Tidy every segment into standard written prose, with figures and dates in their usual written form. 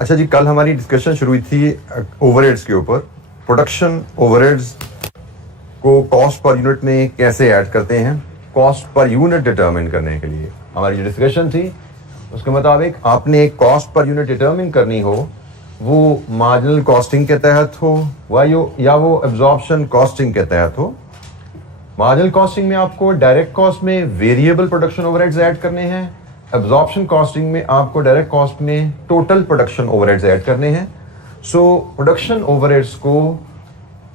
अच्छा जी, कल हमारी डिस्कशन शुरू हुई थी ओवरहेड्स के ऊपर। प्रोडक्शन ओवरहेड्स को कॉस्ट पर यूनिट में कैसे ऐड करते हैं, कॉस्ट पर यूनिट डिटरमिन करने के लिए हमारी जो डिस्कशन थी उसके मुताबिक आपने कॉस्ट पर यूनिट डिटरमिन करनी हो, वो मार्जिनल कॉस्टिंग के तहत हो या वो एब्जॉर्प्शन कॉस्टिंग के तहत हो। मार्जिनल कॉस्टिंग में आपको डायरेक्ट कॉस्ट में वेरिएबल प्रोडक्शन ओवरहेड्स ऐड करने हैं, एब्जॉर्प्शन कॉस्टिंग में आपको डायरेक्ट कॉस्ट में टोटल प्रोडक्शन ओवरहेड्स ऐड करने हैं। सो प्रोडक्शन ओवरहेड्स को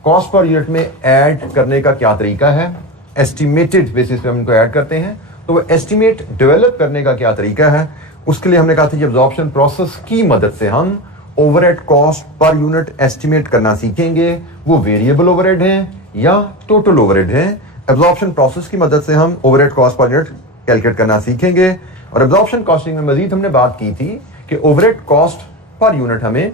कॉस्ट पर यूनिट में ऐड करने का क्या तरीका है, एस्टिमेटेड बेसिस पे हम इनको ऐड करते हैं, तो वो एस्टिमेट डेवलप करने का क्या तरीका है, उसके लिए हमने कहा था कि एब्जॉर्प्शन प्रोसेस की मदद से हम overhead cost per unit estimate करना सीखेंगे। वो वेरिएबल ओवरहेड हैं या टोटल ओवरहेड हैं, एब्जॉर्प्शन प्रोसेस की मदद से हम overhead cost per unit calculate करना सीखेंगे। और एब्जॉर्प्शन कॉस्टिंग में मजीद हमने बात की थी कि ओवरहेड कॉस्ट पर यूनिट हमें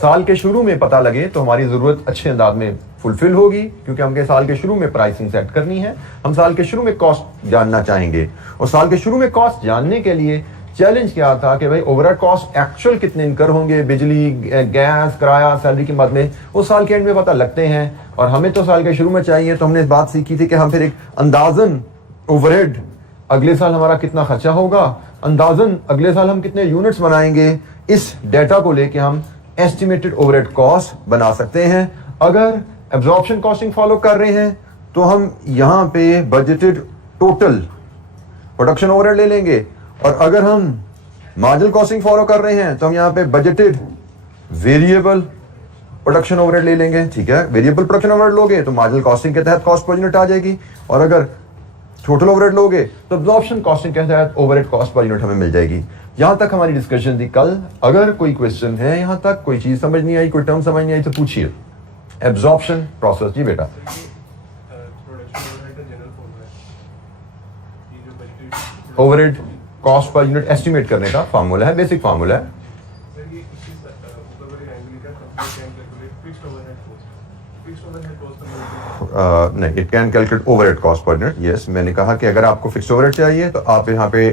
साल के शुरू में पता लगे तो हमारी जरूरत अच्छे अंदाज में फुलफिल होगी, क्योंकि हमके साल के शुरू में प्राइसिंग सेट करनी है। हम साल के शुरू में कॉस्ट जानना चाहेंगे और साल के शुरू में कॉस्ट जानने के लिए चैलेंज क्या था कि भाई ओवरहेड कॉस्ट एक्चुअल कितने इनकर होंगे, बिजली, गैस, किराया, सैलरी की मद में, वो साल के एंड में पता लगते हैं और हमें तो साल के शुरू में चाहिए। तो हमने इस बात सीखी थी कि हम फिर एक अंदाजन ओवरहेड अगले साल हमारा कितना खर्चा होगा, अंदाजन अगले साल हम कितने यूनिट्स बनाएंगे, इस डेटा को लेके हम एस्टिमेटेड ओवरहेड कॉस्ट बना सकते हैं। अगर एब्जॉर्प्शन कॉस्टिंग फॉलो कर रहे हैं तो हम यहां पे बजटेड टोटल प्रोडक्शन ओवरहेड ले लेंगे, और अगर हम मार्जिनल कॉस्टिंग फॉलो कर रहे हैं तो हम यहां पे बजटेड वेरिएबल प्रोडक्शन ओवरहेड ले लेंगे। ठीक है, वेरिएबल प्रोडक्शन ओवरहेड लोगे तो मार्जिनल कॉस्टिंग के तहत कॉस्ट पर यूनिट आ जाएगी, और अगर टोटल ओवरहेड लोगे तो एब्जॉर्प्शन कॉस्टिंग के तहत ओवरहेड कॉस्ट पर यूनिट हमें मिल जाएगी। यहां तक हमारी डिस्कशन थी कल। अगर कोई क्वेश्चन है, यहां तक कोई चीज समझ नहीं आई, कोई टर्म समझ नहीं आई तो पूछिए। एब्जॉर्प्शन प्रोसेस जी बेटा, overhead cost per unit estimate करने का फार्मूला है, बेसिक फार्मूला है। नहीं, it can calculate overhead cost per unit. Yes, मैंने कहा कि अगर आपको फिक्स्ड ओवरहेड चाहिए तो आप यहाँ पे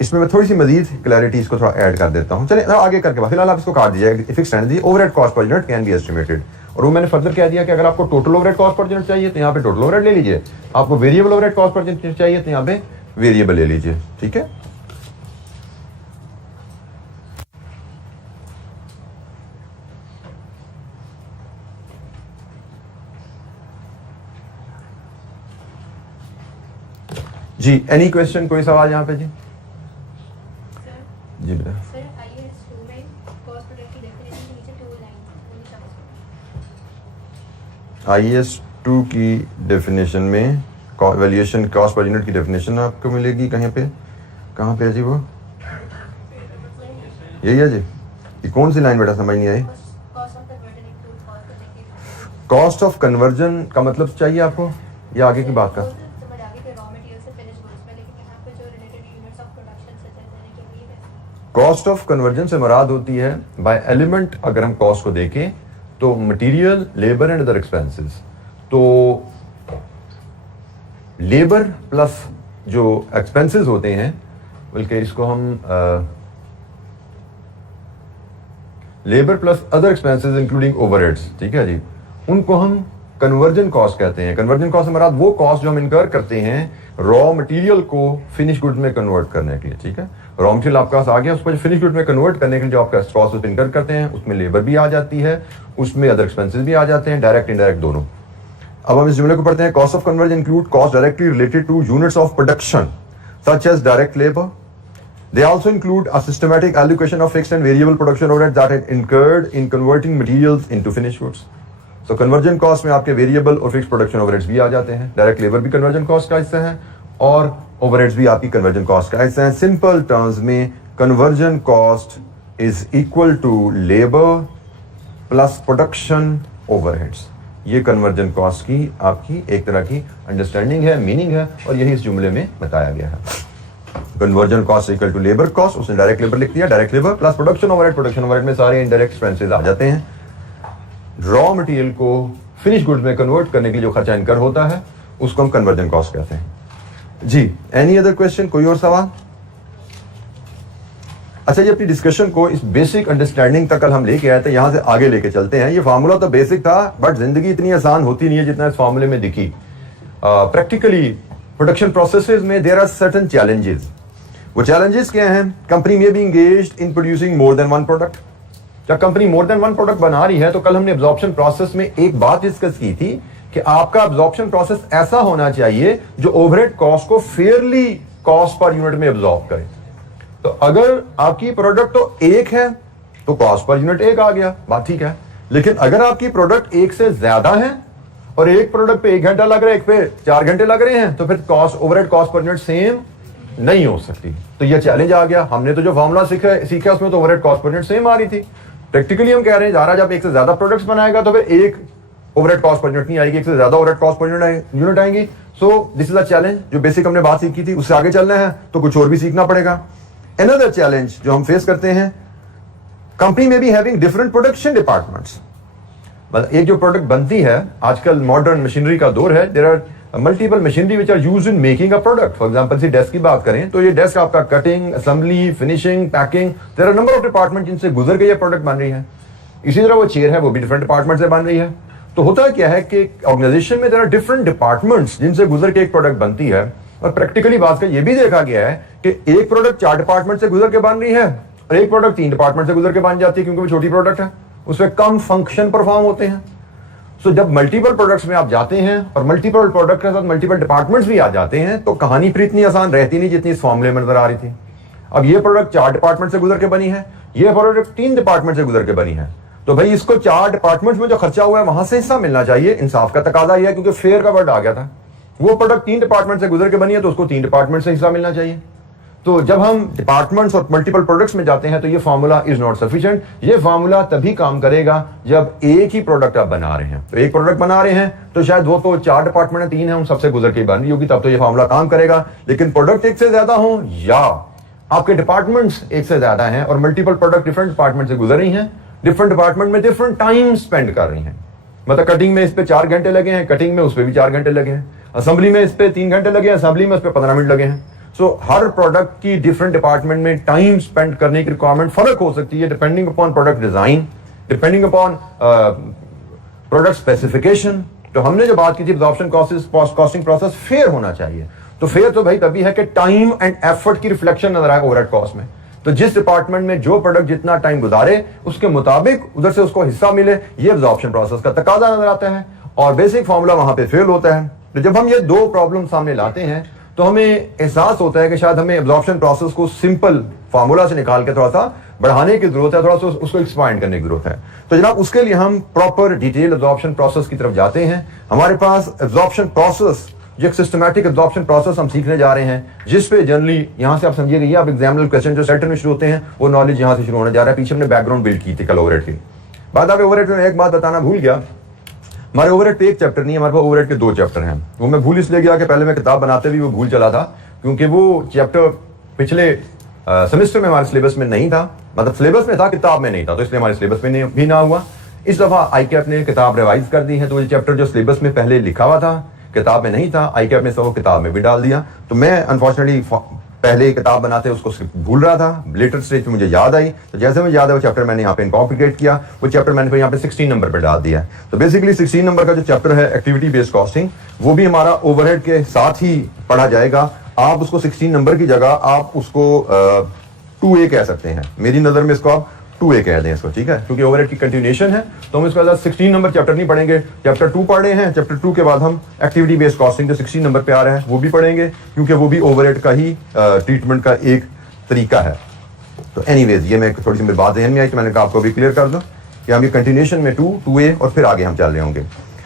इसमें मैं थोड़ी सी मजीद क्लैरिटी इसको थोड़ा ऐड कर देता हूँ। चलिए आगे करके बाद फिलहाल आप इसको काट दीजिए। फिक्स्ड रहने दीजिए, overhead cost per unit can be estimated. और वो मैंने फर्दर कह दिया कि अगर आपको total overhead cost per unit चाहिए तो यहाँ पे टोटल ओवरहेड ले लीजिए, आपको variable overhead cost per unit चाहिए तो यहाँ पे वेरिएबल ले लीजिए। ठीक है, जी। एनी क्वेश्चन, कोई सवाल यहाँ पे जी? जी बेटा, IAS 2 की डेफिनेशन में वैल्यूएशन कॉस्ट पर यूनिट की डेफिनेशन आपको मिलेगी कहीं पे, कहाँ पे है जी वो? यही है जी। ये कौन सी लाइन बेटा समझ नहीं आई? कॉस्ट ऑफ कन्वर्जन का मतलब चाहिए आपको या आगे की बात का? कॉस्ट ऑफ कन्वर्जन से मुराद होती है बाय एलिमेंट। अगर हम कॉस्ट को देखें तो material, labour and other expenses. तो लेबर प्लस जो एक्सपेंसेस होते हैं, बल्कि इसको हम labour plus other expenses including overheads, ठीक है जी, उनको हम कन्वर्जन कॉस्ट कहते हैं। कन्वर्जन कॉस्ट से मुराद वो कॉस्ट जो हम इनकर करते हैं रॉ मटेरियल को फिनिश गुड में कन्वर्ट करने के लिए। ठीक है, रॉ मटेरियल आपके पास आ गया, उसको फिनिश गुड में कन्वर्ट करने के लिए जो आपका कॉस्ट इनकर करते हैं, उसमें लेबर भी आ जाती है, उसमें अदर एक्सपेंसेस भी आ जाते हैं, डायरेक्ट इनडायरेक्ट दोनों। अब हम इस जुमले को पढ़ते हैं। Cost of conversion include cost directly related to units of production such as direct labour. They also include a systematic allocation of fixed and variable production overhead that are incurred in converting materials into finished goods. So conversion cost में आपके variable और fix production overheads भी आ जाते हैं। Direct labour भी conversion cost का हिस्सा है और ओवरहेड्स भी आपकी कन्वर्जन कॉस्ट का हिस्सा है। सिंपल टर्म्स में conversion cost is equal to labour plus production overheads. ये कन्वर्जन कॉस्ट की आपकी एक तरह की अंडरस्टैंडिंग है, मीनिंग है, और यही इस जुमले में बताया गया है। Conversion cost equal to labour cost, उसने डायरेक्ट लेबर लिख दिया, direct labour plus production overhead. Production overhead में सारे इनडायरेक्ट एक्सपेंसेस आ जाते हैं। रॉ मटेरियल को फिनिश गुड्स में कन्वर्ट करने के लिए जो खर्चा इनकर होता है उसको हम कन्वर्जन कॉस्ट कहते हैं जी। एनी अदर क्वेश्चन, कोई और सवाल? अच्छा, ये अपनी डिस्कशन को इस बेसिक अंडरस्टैंडिंग तक कल हम लेके आए थे, यहां से आगे लेके चलते हैं। ये फार्मूला तो बेसिक था, बट जिंदगी इतनी आसान होती नहीं है जितना इस फार्मूले में दिखी। प्रैक्टिकली प्रोडक्शन प्रोसेसेस में देयर आर सर्टेन चैलेंजेस। वो चैलेंजेस क्या हैं? कंपनी में be engaged in producing more than one product. जब company more than one product बना रही है तो कल हमने एब्जॉर्प्शन प्रोसेस में एक बात डिस्कस की थी कि आपका एब्जॉर्प्शन प्रोसेस ऐसा होना चाहिए जो ओवरहेड कॉस्ट को फेयरली कॉस्ट पर यूनिट में एब्जॉर्ब करे। तो अगर आपकी प्रोडक्ट तो एक है तो कॉस्ट पर यूनिट एक आ गया, बात ठीक है। लेकिन अगर आपकी प्रोडक्ट एक से ज्यादा है और एक प्रोडक्ट पे 1 घंटा लग रहा है, एक पे 4 घंटे लग रहे हैं, तो फिर cost overhead cost per unit same नहीं हो सकती। तो यह चैलेंज आ गया। हमने तो जो फॉर्मूला सीखा उसमें तो overhead cost per unit same आ रही थी। प्रैक्टिकली हम कह रहे हैं ज़रा जब एक से ज्यादा प्रोडक्ट्स बनाएगा तो फिर एक ओवरहेड कॉस्ट पर यूनिट नहीं आएगी, एक से ज्यादा ओवरहेड कॉस्ट पर यूनिट आएंगी। So this is a challenge. जो बेसिक हमने बात सीखी थी उससे आगे चलना है तो कुछ और भी सीखना पड़ेगा। Another challenge जो हम फेस करते हैं, कंपनी में भी हैविंग डिफरेंट प्रोडक्शन डिपार्टमेंट्स। मतलब एक जो प्रोडक्ट बनती है, आजकल मॉडर्न मशीनरी का दौर है, there are multiple machinery which are used in making a product. For example से डेस्क की बात करें तो ये डेस्क आपका cutting, assembly, finishing, packing, there are number of department जिनसे गुजर के ये प्रोडक्ट बन रही है। इसी तरह वो चेयर है, वो भी डिफरेंट डिपार्टमेंट से बन रही है। तो होता क्या है कि ऑर्गेनाइजेशन में देयर आर डिफरेंट डिपार्टमेंट्स जिनसे गुजर के एक प्रोडक्ट बनती है। और प्रैक्टिकली बात का ये भी देखा गया है कि एक प्रोडक्ट 4 डिपार्टमेंट से गुजर के बन रही है और एक प्रोडक्ट 3 डिपार्टमेंट से गुजर के बन जाती है, क्योंकि वो छोटी प्रोडक्ट है, उसमें कम फंक्शन परफॉर्म होते हैं। सो जब मल्टीपल प्रोडक्ट्स में आप जाते हैं और मल्टीपल प्रोडक्ट के साथ मल्टीपल डिपार्टमेंट्स भी आ जाते हैं तो कहानी फिर इतनी आसान रहती नहीं जितनी इस फॉर्मूले में नजर आ रही थी। अब ये प्रोडक्ट 4 डिपार्टमेंट से गुजर के बनी है, ये प्रोडक्ट 3 डिपार्टमेंट से गुजर के बनी है, तो भाई इसको 4 डिपार्टमेंट में जो खर्चा हुआ है वहां से हिस्सा मिलना चाहिए। इंसाफ का तकाजा यह है, क्योंकि फेयर का वर्ड आ गया था। वो प्रोडक्ट 3 डिपार्टमेंट से गुजर के बनी है तो उसको 3 डिपार्टमेंट से हिस्सा मिलना चाहिए। तो जब हम डिपार्टमेंट्स और मल्टीपल प्रोडक्ट्स में जाते हैं तो ये फार्मूला इज नॉट सफिशिएंट। ये फार्मूला तभी काम करेगा जब एक ही प्रोडक्ट आप बना रहे हैं। तो एक प्रोडक्ट बना रहे हैं तो शायद वो तो 4 डिपार्टमेंट है, 3 है, उन सबसे गुजर के बन रही होगी, तब तो ये फार्मूला काम करेगा। लेकिन प्रोडक्ट एक से ज्यादा हो या आपके डिपार्टमेंट्स एक से ज्यादा हैं और मल्टीपल प्रोडक्ट डिफरेंट डिपार्टमेंट से गुजर रही हैं, डिफरेंट डिपार्टमेंट में डिफरेंट टाइम स्पेंड कर रही हैं। मतलब कटिंग में इस पे 4 घंटे लगे हैं, कटिंग में उस पे भी 4 घंटे लगे हैं, असेंबली में इस पे 3 घंटे लगे हैं, असेंबली में उस पे 15 मिनट लगे हैं। सो हर प्रोडक्ट की डिफरेंट डिपार्टमेंट में टाइम स्पेंड करने की रिक्वायरमेंट फर्क हो सकती है, depending upon product design, depending upon product specification. तो हमने जो बात की थी एब्जॉर्प्शन कॉस्टिंग प्रोसेस फेयर होना चाहिए। तो फेयर तो भाई तभी है कि टाइम एंड एफर्ट की रिफ्लेक्शन नजर आए ओवरहेड कॉस्ट में। तो जिस डिपार्टमेंट में जो प्रोडक्ट जितना टाइम गुजारे उसके मुताबिक उधर से उसको हिस्सा मिले, ये एब्जॉर्प्शन प्रोसेस का तकाजा नजर आता है और बेसिक फॉर्मूला वहां पे फेल होता है। तो जब हम ये 2 प्रॉब्लम सामने लाते हैं तो हमें एहसास होता है कि शायद हमें एब्जॉर्प्शन प्रोसेस को सिंपल फार्मूला से निकाल के थोड़ा सा बढ़ाने की जरूरत है, थोड़ा सा उसको एक्सपांड करने की जरूरत है। तो जनाब उसके लिए हम प्रॉपर डिटेल एब्जॉर्प्शन प्रोसेस की तरफ जाते हैं। हमारे पास एब्जॉर्प्शन प्रोसेस जो एक सिस्टमैटिक एब्जॉर्प्शन प्रोसेस हम सीखने जा रहे हैं, जिस पे जनरली यहां से आप समझिएगा ये आप एग्जामिनर क्वेश्चन जो सेक्टर में शुरू होते हैं वो नॉलेज यहां से शुरू होने जा रहा है। पीछे हमने बैकग्राउंड बिल्ड की थी कल ओवरहेड की बाद। आप ओवरहेड में एक बात बताना भूल गया, हमारे ओवरहेड पे एक चैप्टर नहीं है, हमारे पास ओवरहेड के 2 चैप्टर हैं। वो मैं भूल इसलिए गया कि पहले मैं किताब बनाते भी वो भूल चला था, क्योंकि वो चैप्टर पिछले सेमेस्टर में हमारे सिलेबस में नहीं था। मतलब सिलेबस में था, किताब में नहीं था, तो इसलिए हमारे सिलेबस में भी ना हुआ। इस दफा ICAP ने किताब रिवाइज कर दी है, तो ये चैप्टर जो सिलेबस में पहले लिखा हुआ था किताब में नहीं था, ICAP ने सब किताब में भी डाल दिया। तो मैं अनफॉर्चुनेटली पहले किताब बनाते उसको भूल रहा था, लेटर स्टेज पे मुझे याद आई, तो जैसे मुझे याद है वो चैप्टर मैंने यहाँ पे इनकॉर्पोरेट किया। वो चैप्टर मैंने फिर यहाँ पे 16 नंबर पे डाल दिया है। तो बेसिकली 16 नंबर का जो चैप्टर है एक्टिविटी बेस्ड कॉस्टिंग, वो भी हमारा ओवरहेड के साथ ही पढ़ा जाएगा। आप उसको 16 नंबर की जगह आप उसको 2A कह सकते हैं। मेरी नजर में इसको आप 2A कह दें इसको, ठीक है, क्योंकि ओवरहेड की कंटिन्यूएशन है। तो हम इसके बाद 16 नंबर चैप्टर नहीं पढ़ेंगे, चैप्टर 2 पढ़े हैं। चैप्टर 2 के बाद हम एक्टिविटी बेस्ड कॉस्टिंग जो 16 नंबर पे आ रहा है वो भी पढ़ेंगे, क्योंकि वो भी ओवरहेड का ही ट्रीटमेंट का एक तरीका है। तो एनीवेज ये मैं थोड़ी सी मेरी बात ध्यान में आई तो मैंने कहा आपको भी क्लियर कर दूं कि हम ये कंटिन्यूएशन में 2A और फिर आगे हम चल रहे होंगे।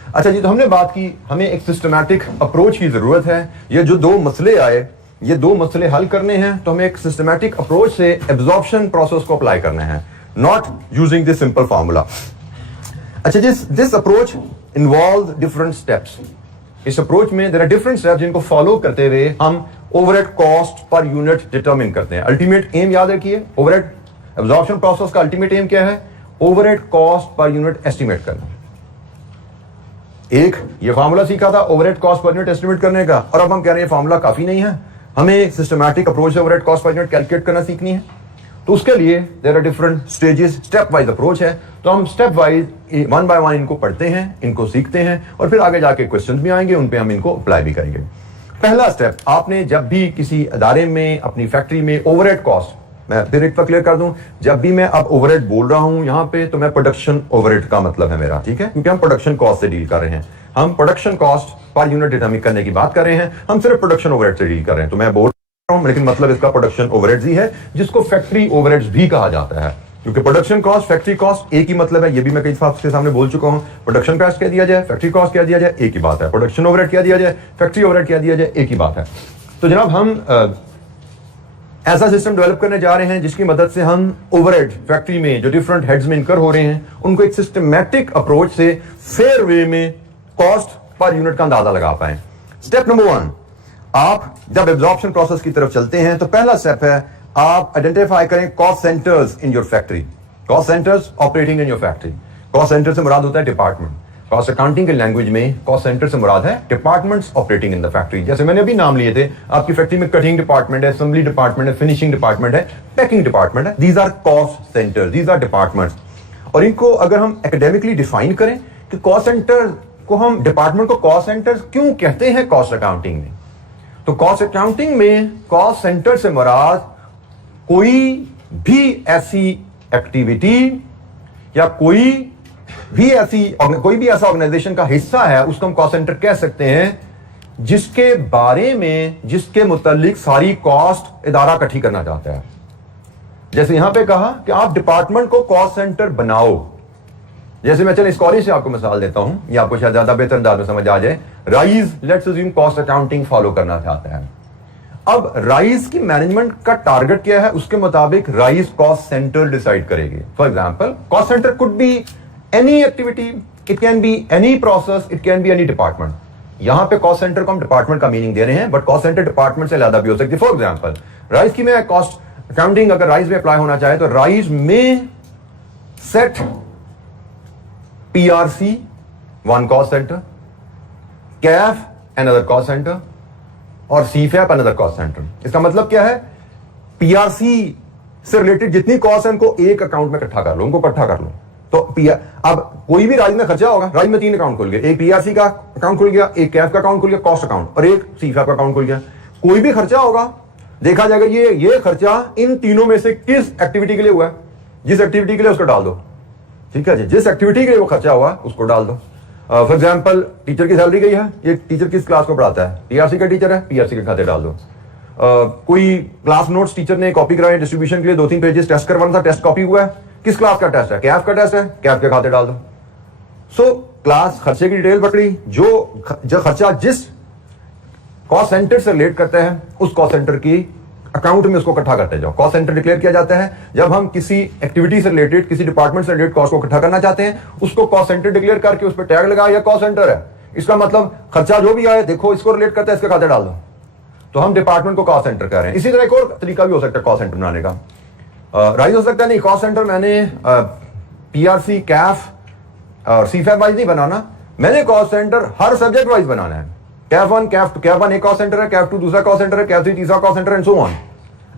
अच्छा जी, तो हमने बात की हमें एक सिस्टमैटिक अप्रोच की जरूरत है। ये जो 2 मसले आए, ये 2 मसले हल करने हैं तो हमें एक सिस्टमैटिक अप्रोच से एब्जॉर्प्शन प्रोसेस को अप्लाई करना है, not using this simple formula. अच्छा, this approach involves different steps. इस अप्रोच में there are different steps जिनको फॉलो करते हुए हम overhead cost per unit determine करते हैं। अल्टीमेट एम याद रखिए, ओवरहेड एब्जॉर्प्शन प्रोसेस का अल्टीमेट एम क्या है? Overhead cost per unit estimate करना। एक ये फार्मूला सीखा था overhead cost per unit estimate करने का, और अब हम कह रहे हैं फार्मूला काफी नहीं है, हमें सिस्टमैटिक अप्रोच से overhead cost per unit calculate करना सीखनी है। तो उसके लिए there are different stages, stepwise approach है। तो हम stepwise one by one इनको पढ़ते हैं, इनको सीखते हैं और फिर आगे जाके क्वेश्चंस भी आएंगे, उन पे हम इनको अप्लाई भी करेंगे। पहला स्टेप, आपने जब भी किसी अदारे में, अपनी फैक्ट्री में ओवरहेड कॉस्ट, मैं फिर एक बार क्लियर कर दूं, जब भी मैं अब ओवरहेड बोल रहा हूं यहां पे, तो मैं प्रोडक्शन ओवरहेड का मतलब है मेरा, ठीक है, क्योंकि हम प्रोडक्शन कॉस्ट से डील कर रहे हैं। हम production cost per unit determine करने की बात कर रहे हैं, हम सिर्फ प्रोडक्शन ओवरहेड से डील कर रहे हैं। तो मैं बोल रहा हूं, लेकिन मतलब इसका प्रोडक्शन ओवरहेड्स ही है, जिसको फैक्ट्री ओवरहेड्स भी कहा जाता है, क्योंकि प्रोडक्शन कॉस्ट, फैक्ट्री कॉस्ट एक ही मतलब है। ये भी मैं कई दफा आपके सामने बोल चुका हूं। प्रोडक्शन कॉस्ट कह दिया जाए, फैक्ट्री कॉस्ट कह दिया जाए, एक ही बात है। प्रोडक्शन ओवरहेड कह दिया जाए, फैक्ट्री ओवरहेड कह दिया जाए, एक ही बात है। तो जनाब हम ऐसा सिस्टम डेवलप करने जा रहे हैं जिसकी मदद से हम ओवरहेड फैक्ट्री में जो डिफरेंट हेड्स में इनकर हो रहे हैं, उनको एक सिस्टमैटिक अप्रोच से फेयर वे में कॉस्ट पर यूनिट का अंदाजा लगा पाए। स्टेप नंबर 1, आप जब एब्जॉर्प्शन प्रोसेस की तरफ चलते हैं तो पहला स्टेप है आप आइडेंटिफाई करें cost centres in your factory, cost centres operating in your factory. Cost centre से मुराद होता है डिपार्टमेंट। कॉस्ट अकाउंटिंग के लैंग्वेज में कॉस्ट सेंटर से मुराद है departments operating in the factory. जैसे मैंने अभी नाम लिए थे, आपकी फैक्ट्री में कटिंग डिपार्टमेंट है, असेंबली डिपार्टमेंट है, फिनिशिंग डिपार्टमेंट है, पैकिंग डिपार्टमेंट है। These are cost centre, these are departments. और इनको अगर हम एकेडमिकली डिफाइन करें कि कॉस्ट सेंटर को, हम डिपार्टमेंट को कॉस्ट सेंटर क्यों कहते हैं कॉस्ट अकाउंटिंग में, तो कॉस्ट अकाउंटिंग में कॉस्ट सेंटर से मुराद कोई भी ऐसी एक्टिविटी या कोई भी ऐसा ऑर्गेनाइजेशन का हिस्सा है, उसको हम कॉस्ट सेंटर कह सकते हैं, जिसके बारे में, जिसके मुतालिक सारी कॉस्ट इदारा इकट्ठी करना चाहता है। जैसे यहां पे कहा कि आप डिपार्टमेंट को कॉस्ट सेंटर बनाओ। जैसे मैं चलिए इस कॉलेज से आपको मिसाल देता हूं, ये आपको शायद ज्यादा बेहतर अंदाज में समझ आ जाए। Rise let's assume cost accounting follow करना चाहता है। अब राइज की मैनेजमेंट का टारगेट क्या है, उसके मुताबिक राइज कॉस्ट सेंटर डिसाइड करेगी। For example, cost centre could be any activity, it can be any process, it can be any department. यहां पे कॉस्ट सेंटर को हम डिपार्टमेंट का मीनिंग दे रहे हैं, बट कॉस्ट सेंटर डिपार्टमेंट से ज्यादा भी हो सकती है। फॉर एग्जांपल, राइज की में कॉस्ट अकाउंटिंग अगर राइज में अप्लाई होना चाहे तो राइज में set PRC one cost center, CAF another cost center और CFAP another cost center। इसका मतलब क्या है, PRC से रिलेटेड जितनी कॉस्ट है उनको एक अकाउंट में इकट्ठा कर लो, उनको इकट्ठा कर लो। तो अब कोई भी राइज में खर्चा होगा, राइज में 3 अकाउंट खुल गए, एक PRC का अकाउंट खुल गया, एक CAF का अकाउंट खुल गया कॉस्ट अकाउंट, और एक CFAP का अकाउंट खुल गया। कोई भी खर्चा होगा, देखा जाएगा ये खर्चा इन तीनों में से किस एक्टिविटी के लिए हुआ है, जिस एक्टिविटी के लिए उसको डाल दो। ठीक है जी, जिस एक्टिविटी के लिए वो खर्चा हुआ उसको डाल दो। फॉर एग्जांपल, टीचर की सैलरी गई है, ये टीचर किस क्लास को पढ़ाता है, PRC का टीचर है, PRC के खाते डाल दो। कोई क्लास नोट्स टीचर ने कॉपी कराए डिस्ट्रीब्यूशन के लिए, 2-3 पेजेस टेस्ट करवाना था, टेस्ट कॉपी हुआ है, किस क्लास का टेस्ट है, CAF का टेस्ट है, CAF के खाते डाल दो। सो क्लास खर्चे की डिटेल पकड़ी, जो खर्चा जिस कॉस्ट सेंटर से रिलेट करता है उस कॉस्ट सेंटर की अकाउंट में उसको इकट्ठा करते जाओ। कॉस्ट सेंटर डिक्लेयर किया जाता है जब हम किसी एक्टिविटी से रिलेटेड, किसी डिपार्टमेंट से रिलेटेड कॉस्ट को इकट्ठा करना चाहते हैं, उसको कॉस्ट सेंटर डिक्लेयर करके उस पर टैग लगाया या कॉस्ट सेंटर है, इसका मतलब खर्चा जो भी आए, देखो इसको रिलेट करता है, इसके खाते डाल दो। तो हम डिपार्टमेंट को कॉस्ट सेंटर कह रहे हैं। इसी तरह एक और तरीका भी हो सकता है कॉस्ट सेंटर बनाने का, राइज हो सकता है, नहीं कॉस्ट सेंटर मैंने PRC, CAF और CFAP वाइज नहीं बनाना, मैंने कॉस्ट सेंटर हर सब्जेक्ट वाइज बनाना है। CAF 1 एक कॉस्ट सेंटर है, CAF 2 दूसरा कॉस्ट सेंटर है, CAF 3 तीसरा cost centre and so on.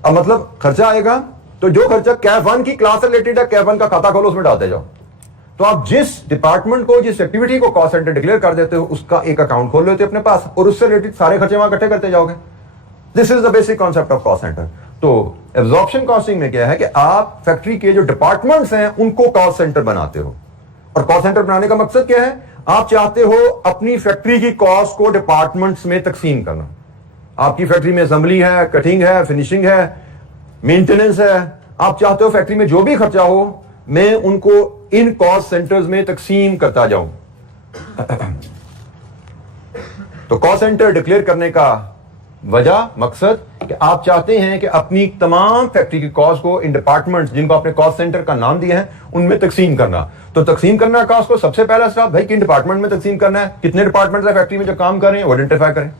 अब मतलब खर्चा आएगा तो जो खर्चा CAF 1 की क्लास से रिलेटेड है, CAF 1 का खाता खोलो, उसमें डालते जाओ। तो आप जिस डिपार्टमेंट को, जिस एक्टिविटी को कॉस्ट सेंटर डिक्लेयर कर देते हो, उसका एक अकाउंट खोल लेते हो अपने पास और उससे रिलेटेड सारे खर्चे वहां इकट्ठे करते जाओगे। This is the basic concept of cost centre. तो एब्जॉर्प्शन कॉस्टिंग में क्या है कि आप फैक्ट्री के जो डिपार्टमेंट्स हैं उनको कॉस्ट सेंटर बनाते हो। और कॉस्ट सेंटर बनाने का मकसद क्या है, आप चाहते हो अपनी फैक्ट्री की कॉस्ट को डिपार्टमेंट्स में तकसीम करना। आपकी फैक्ट्री में असेंबली है, कटिंग है, फिनिशिंग है, मेंटेनेंस है, आप चाहते हो फैक्ट्री में जो भी खर्चा हो मैं उनको इन कॉस्ट सेंटर्स में तकसीम करता जाऊं। तो कॉस्ट सेंटर डिक्लेयर करने का वजह, मकसद कि आप चाहते हैं कि अपनी तमाम फैक्ट्री की कॉस्ट को इन डिपार्टमेंट्स जिनको आपने कॉस्ट सेंटर का नाम दिया है उनमें तकसीम करना। तो तकसीम करना कॉस्ट को सबसे पहला स्टेप, भाई किन डिपार्टमेंट में तकसीम करना है, कितने डिपार्टमेंट है फैक्ट्री में जो काम कर रहे हैं वो आइडेंटिफाई करें।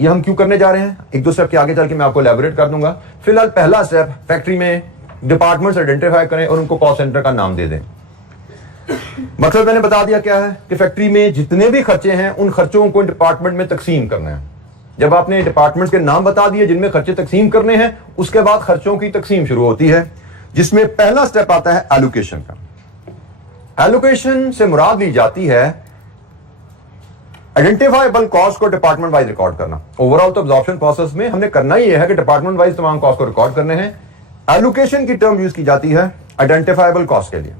ये हम क्यों करने जा रहे हैं, एक दो स्टेप के आगे चल के मैं आपको एलैबोरेट कर दूंगा। फिलहाल पहला स्टेप, फैक्ट्री में डिपार्टमेंट्स आइडेंटिफाई करें और उनको कॉस्ट सेंटर का नाम दे दें। मकसद मैंने बता दिया क्या है कि फैक्ट्री में जितने भी खर्चे हैं उन खर्चों को डिपार्टमेंट में तकसीम करना है। जब आपने डिपार्टमेंट्स के नाम बता दिए जिनमें खर्चे तकसीम करने हैं, उसके बाद खर्चों की तकसीम शुरू होती है। जिसमें पहला स्टेप आता है एलोकेशन का। एलोकेशन से मुराद ली जाती है आइडेंटिफाइबल कॉस्ट को डिपार्टमेंट वाइज रिकॉर्ड करना। ओवरऑल तो अब्जॉर्प्शन प्रोसेस में हमने करना ही है कि डिपार्टमेंट वाइज तमाम कॉस्ट को रिकॉर्ड करने हैं। एलोकेशन की टर्म यूज की जाती है आइडेंटिफाइबल कॉस्ट के लिए।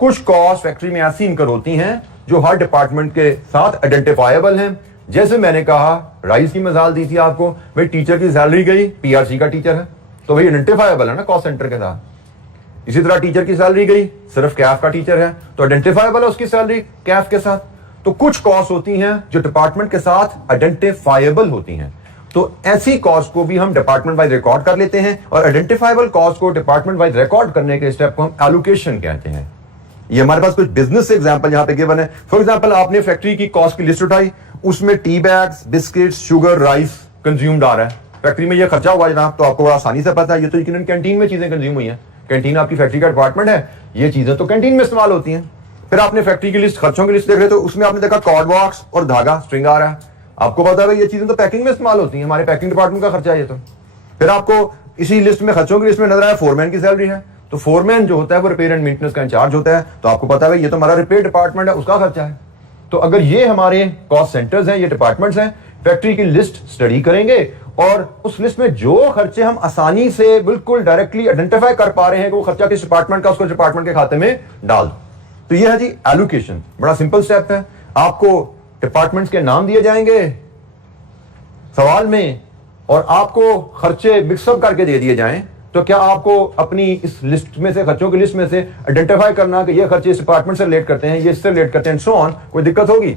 कुछ कॉस्ट फैक्ट्री में ऐसी इनकर होती हैं जो हर डिपार्टमेंट के साथ आइडेंटिफाइबल हैं। जैसे मैंने कहा, राइस की मिसाल दी थी आपको, भाई टीचर की सैलरी गई, पीआरसी का टीचर है तो भाई आइडेंटिफाइबल है ना कॉस्ट सेंटर के साथ। इसी तरह टीचर की सैलरी गई, सिर्फ कैफ का टीचर है तो आइडेंटिफाइबल है उसकी सैलरी कैफ के साथ। तो कुछ कॉस्ट होती हैं जो डिपार्टमेंट के साथ आइडेंटिफाइबल होती हैं, तो ऐसी कॉस्ट को भी हम डिपार्टमेंट वाइज रिकॉर्ड कर लेते हैं और आइडेंटिफाइबल कॉस्ट को डिपार्टमेंट वाइज रिकॉर्ड करने के स्टेप को हम एलोकेशन कहते हैं। ये हमारे पास कुछ बिजनेस एग्जांपल यहां पे गिवन है। फॉर एग्जांपल, आपने फैक्ट्री की कॉस्ट की लिस्ट उठाई, उसमें tea bags, biscuits, sugar, rice consumed आ रहा है। फैक्ट्री में ये खर्चा हुआ जनाब, तो आपको बड़ा आसानी से पता है ये तो यकीनन कैंटीन में चीजें कंज्यूम हुई हैं। कैंटीन आपकी फैक्ट्री का डिपार्टमेंट है, ये चीजें तो कैंटीन में इस्तेमाल होती हैं। फिर आपने फैक्ट्री की लिस्ट, खर्चों की लिस्ट देख रहे तो उसमें आपने देखा कॉर्ड बॉक्स और धागा, स्ट्रिंग आ रहा है। आपको पता है ये चीजें तो पैकिंग में इस्तेमाल होती हैं, हमारे पैकिंग डिपार्टमेंट का खर्चा है ये तो। फिर आपको इसी लिस्ट में, खर्चों की लिस्ट में नजर आया फोरमैन की सैलरी है, तो फोरमैन जो होता है वो रिपेयर एंड मेंटेनेंस का इंचार्ज होता है, तो आपको पता है ये तो हमारा रिपेयर डिपार्टमेंट है, उसका खर्चा है। तो अगर ये हमारे कॉस्ट सेंटर्स हैं, ये डिपार्टमेंट्स हैं, फैक्ट्री की लिस्ट स्टडी करेंगे और उस लिस्ट में जो खर्चे हम आसानी से बिल्कुल डायरेक्टली आइडेंटिफाई कर पा रहे हैं कि वो खर्चा किस डिपार्टमेंट का, उसको डिपार्टमेंट के खाते में डाल दो। तो ये है जी एलोकेशन, बड़ा सिंपल स्टेप है। आपको डिपार्टमेंट्स के नाम दिए जाएंगे सवाल में और आपको खर्चे मिक्सअप करके दे दिए जाएं, तो क्या आपको अपनी इस लिस्ट में से, खर्चों की लिस्ट में से आइडेंटिफाई करना कि ये खर्चे इस डिपार्टमेंट से रिलेट करते हैं, ये इससे रिलेट करते हैं, सो ऑन, कोई दिक्कत होगी?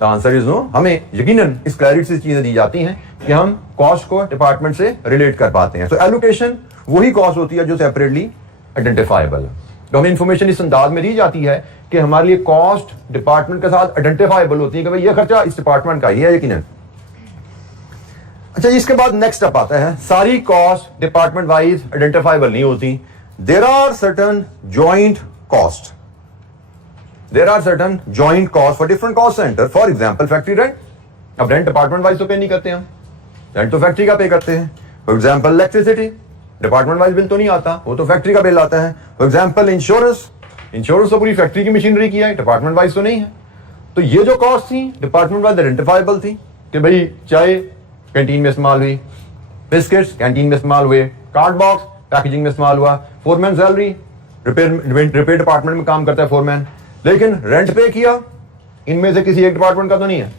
The answer is no. हमें यकीनन इस क्लैरिटी से चीजें दी जाती हैं कि हम कॉस्ट को डिपार्टमेंट से रिलेट कर पाते हैं। तो एलोकेशन वही कॉस्ट होती है जो सेपरेटली आइडेंटिफाइबल है। तो हमें इंफॉर्मेशन इस अंदाज में दी जाती है कि हमारे लिए कॉस्ट डिपार्टमेंट के साथ आइडेंटिफाइबल होती है कि भाई ये खर्चा इस डिपार्टमेंट का ही है यकीनन। अच्छा, इसके बाद नेक्स्ट स्टेप आता है, सारी कॉस्ट डिपार्टमेंट वाइज आइडेंटिफाइबल नहीं होती। There are certain joint cost, there are certain joint cost for different cost centre. For example factory rent, अब रेंट डिपार्टमेंट वाइज तो पे नहीं करते हम, रेंट तो फैक्ट्री का पे करते हैं। For example electricity, department wise bill तो नहीं आता, वो तो फैक्ट्री का बिल आता है। फॉर एग्जांपल इंश्योरेंस, इंश्योरेंस तो पूरी फैक्ट्री की मशीनरी की है, डिपार्टमेंट वाइज तो नहीं है। तो ये जो कॉस्ट थी डिपार्टमेंट वाइज आइडेंटिफाइबल थी कि भाई चाय कैंटीन में इस्तेमाल हुई, बिस्किट्स कैंटीन में इस्तेमाल हुए, कार्ड बॉक्स पैकेजिंग में इस्तेमाल हुआ, फोरमैन सैलरी, रिपेयर डिपार्टमेंट में काम करता है फोरमैन। लेकिन रेंट पे किया, इनमें से किसी एक डिपार्टमेंट का तो नहीं है।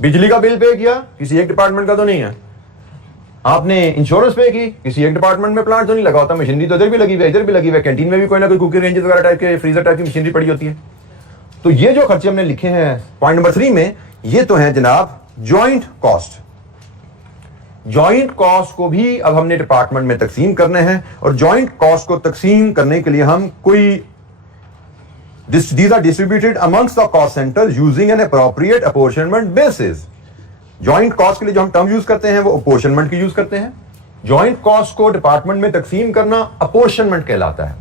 बिजली का बिल पे किया, किसी एक डिपार्टमेंट का तो नहीं है। आपने इंश्योरेंस पे की, किसी एक डिपार्टमेंट में प्लांट तो नहीं लगा होता, मशीनरी तो इधर भी लगी हुई है, इधर भी लगी हुई है, कैंटीन में भी कोई ना कोई कुकिंग रेंज वगैरह टाइप के, फ्रीजर टाइप की मशीनरी पड़ी होती है। तो ये जो खर्चे हमने लिखे हैं पॉइंट नंबर 3 में, ये तो है जनाब जॉइंट कॉस्ट। जॉइंट कॉस्ट को भी अब हमने डिपार्टमेंट में तकसीम करने हैं और जॉइंट कॉस्ट को तकसीम करने के लिए हम कोई these are distributed amongst the cost centers using an appropriate apportionment basis। Joint cost के लिए जो हम टर्म यूज करते हैं वो अपॉर्शनमेंट की यूज करते हैं। जॉइंट कॉस्ट को डिपार्टमेंट में तकसीम करना अपॉर्शनमेंट कहलाता है।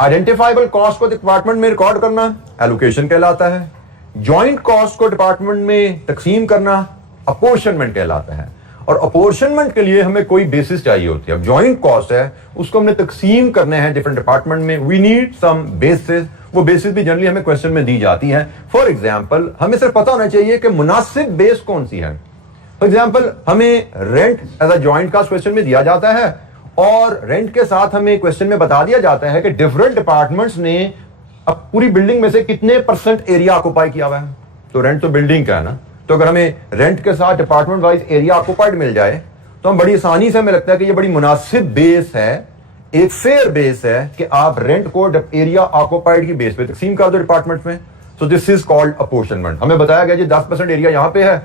आइडेंटिफाइबल कॉस्ट को डिपार्टमेंट में रिकॉर्ड करना एलोकेशन कहलाता है। जॉइंट कॉस्ट को डिपार्टमेंट में तकसीम करना अपॉर्शनमेंट कहलाता है। और अपॉर्शनमेंट के लिए हमें कोई बेसिस चाहिए होती है। अब जॉइंट कॉस्ट है, उसको हमने तकसीम करने हैं डिफरेंट डिपार्टमेंट में, वी नीड सम बेसिस। वो बेसिस भी जनरली हमें क्वेश्चन में दी जाती है। फॉर एग्जांपल, हमें सिर्फ पता होना चाहिए कि मुनासिब बेस कौन सी है। फॉर एग्जांपल, हमें rent as a joint cost question में दिया जाता है और रेंट के साथ हमें क्वेश्चन में बता दिया जाता है कि डिफरेंट डिपार्टमेंट्स ने अब पूरी बिल्डिंग में से कितने % एरिया ऑक्युपाई किया हुआ है। तो रेंट तो बिल्डिंग का है ना, तो अगर हमें रेंट के साथ डिपार्टमेंट वाइज एरिया ऑक्युपाइड मिल जाए तो हम बड़ी आसानी से, हमें लगता है कि ये बड़ी मुनासिब बेस है, एक फेयर बेस है कि आप रेंट को एरिया ऑक्युपाइड की बेस पे तकसीम कर दो डिपार्टमेंट में। So this is called apportionment. हमें बताया गया जी 10% एरिया यहां पे है,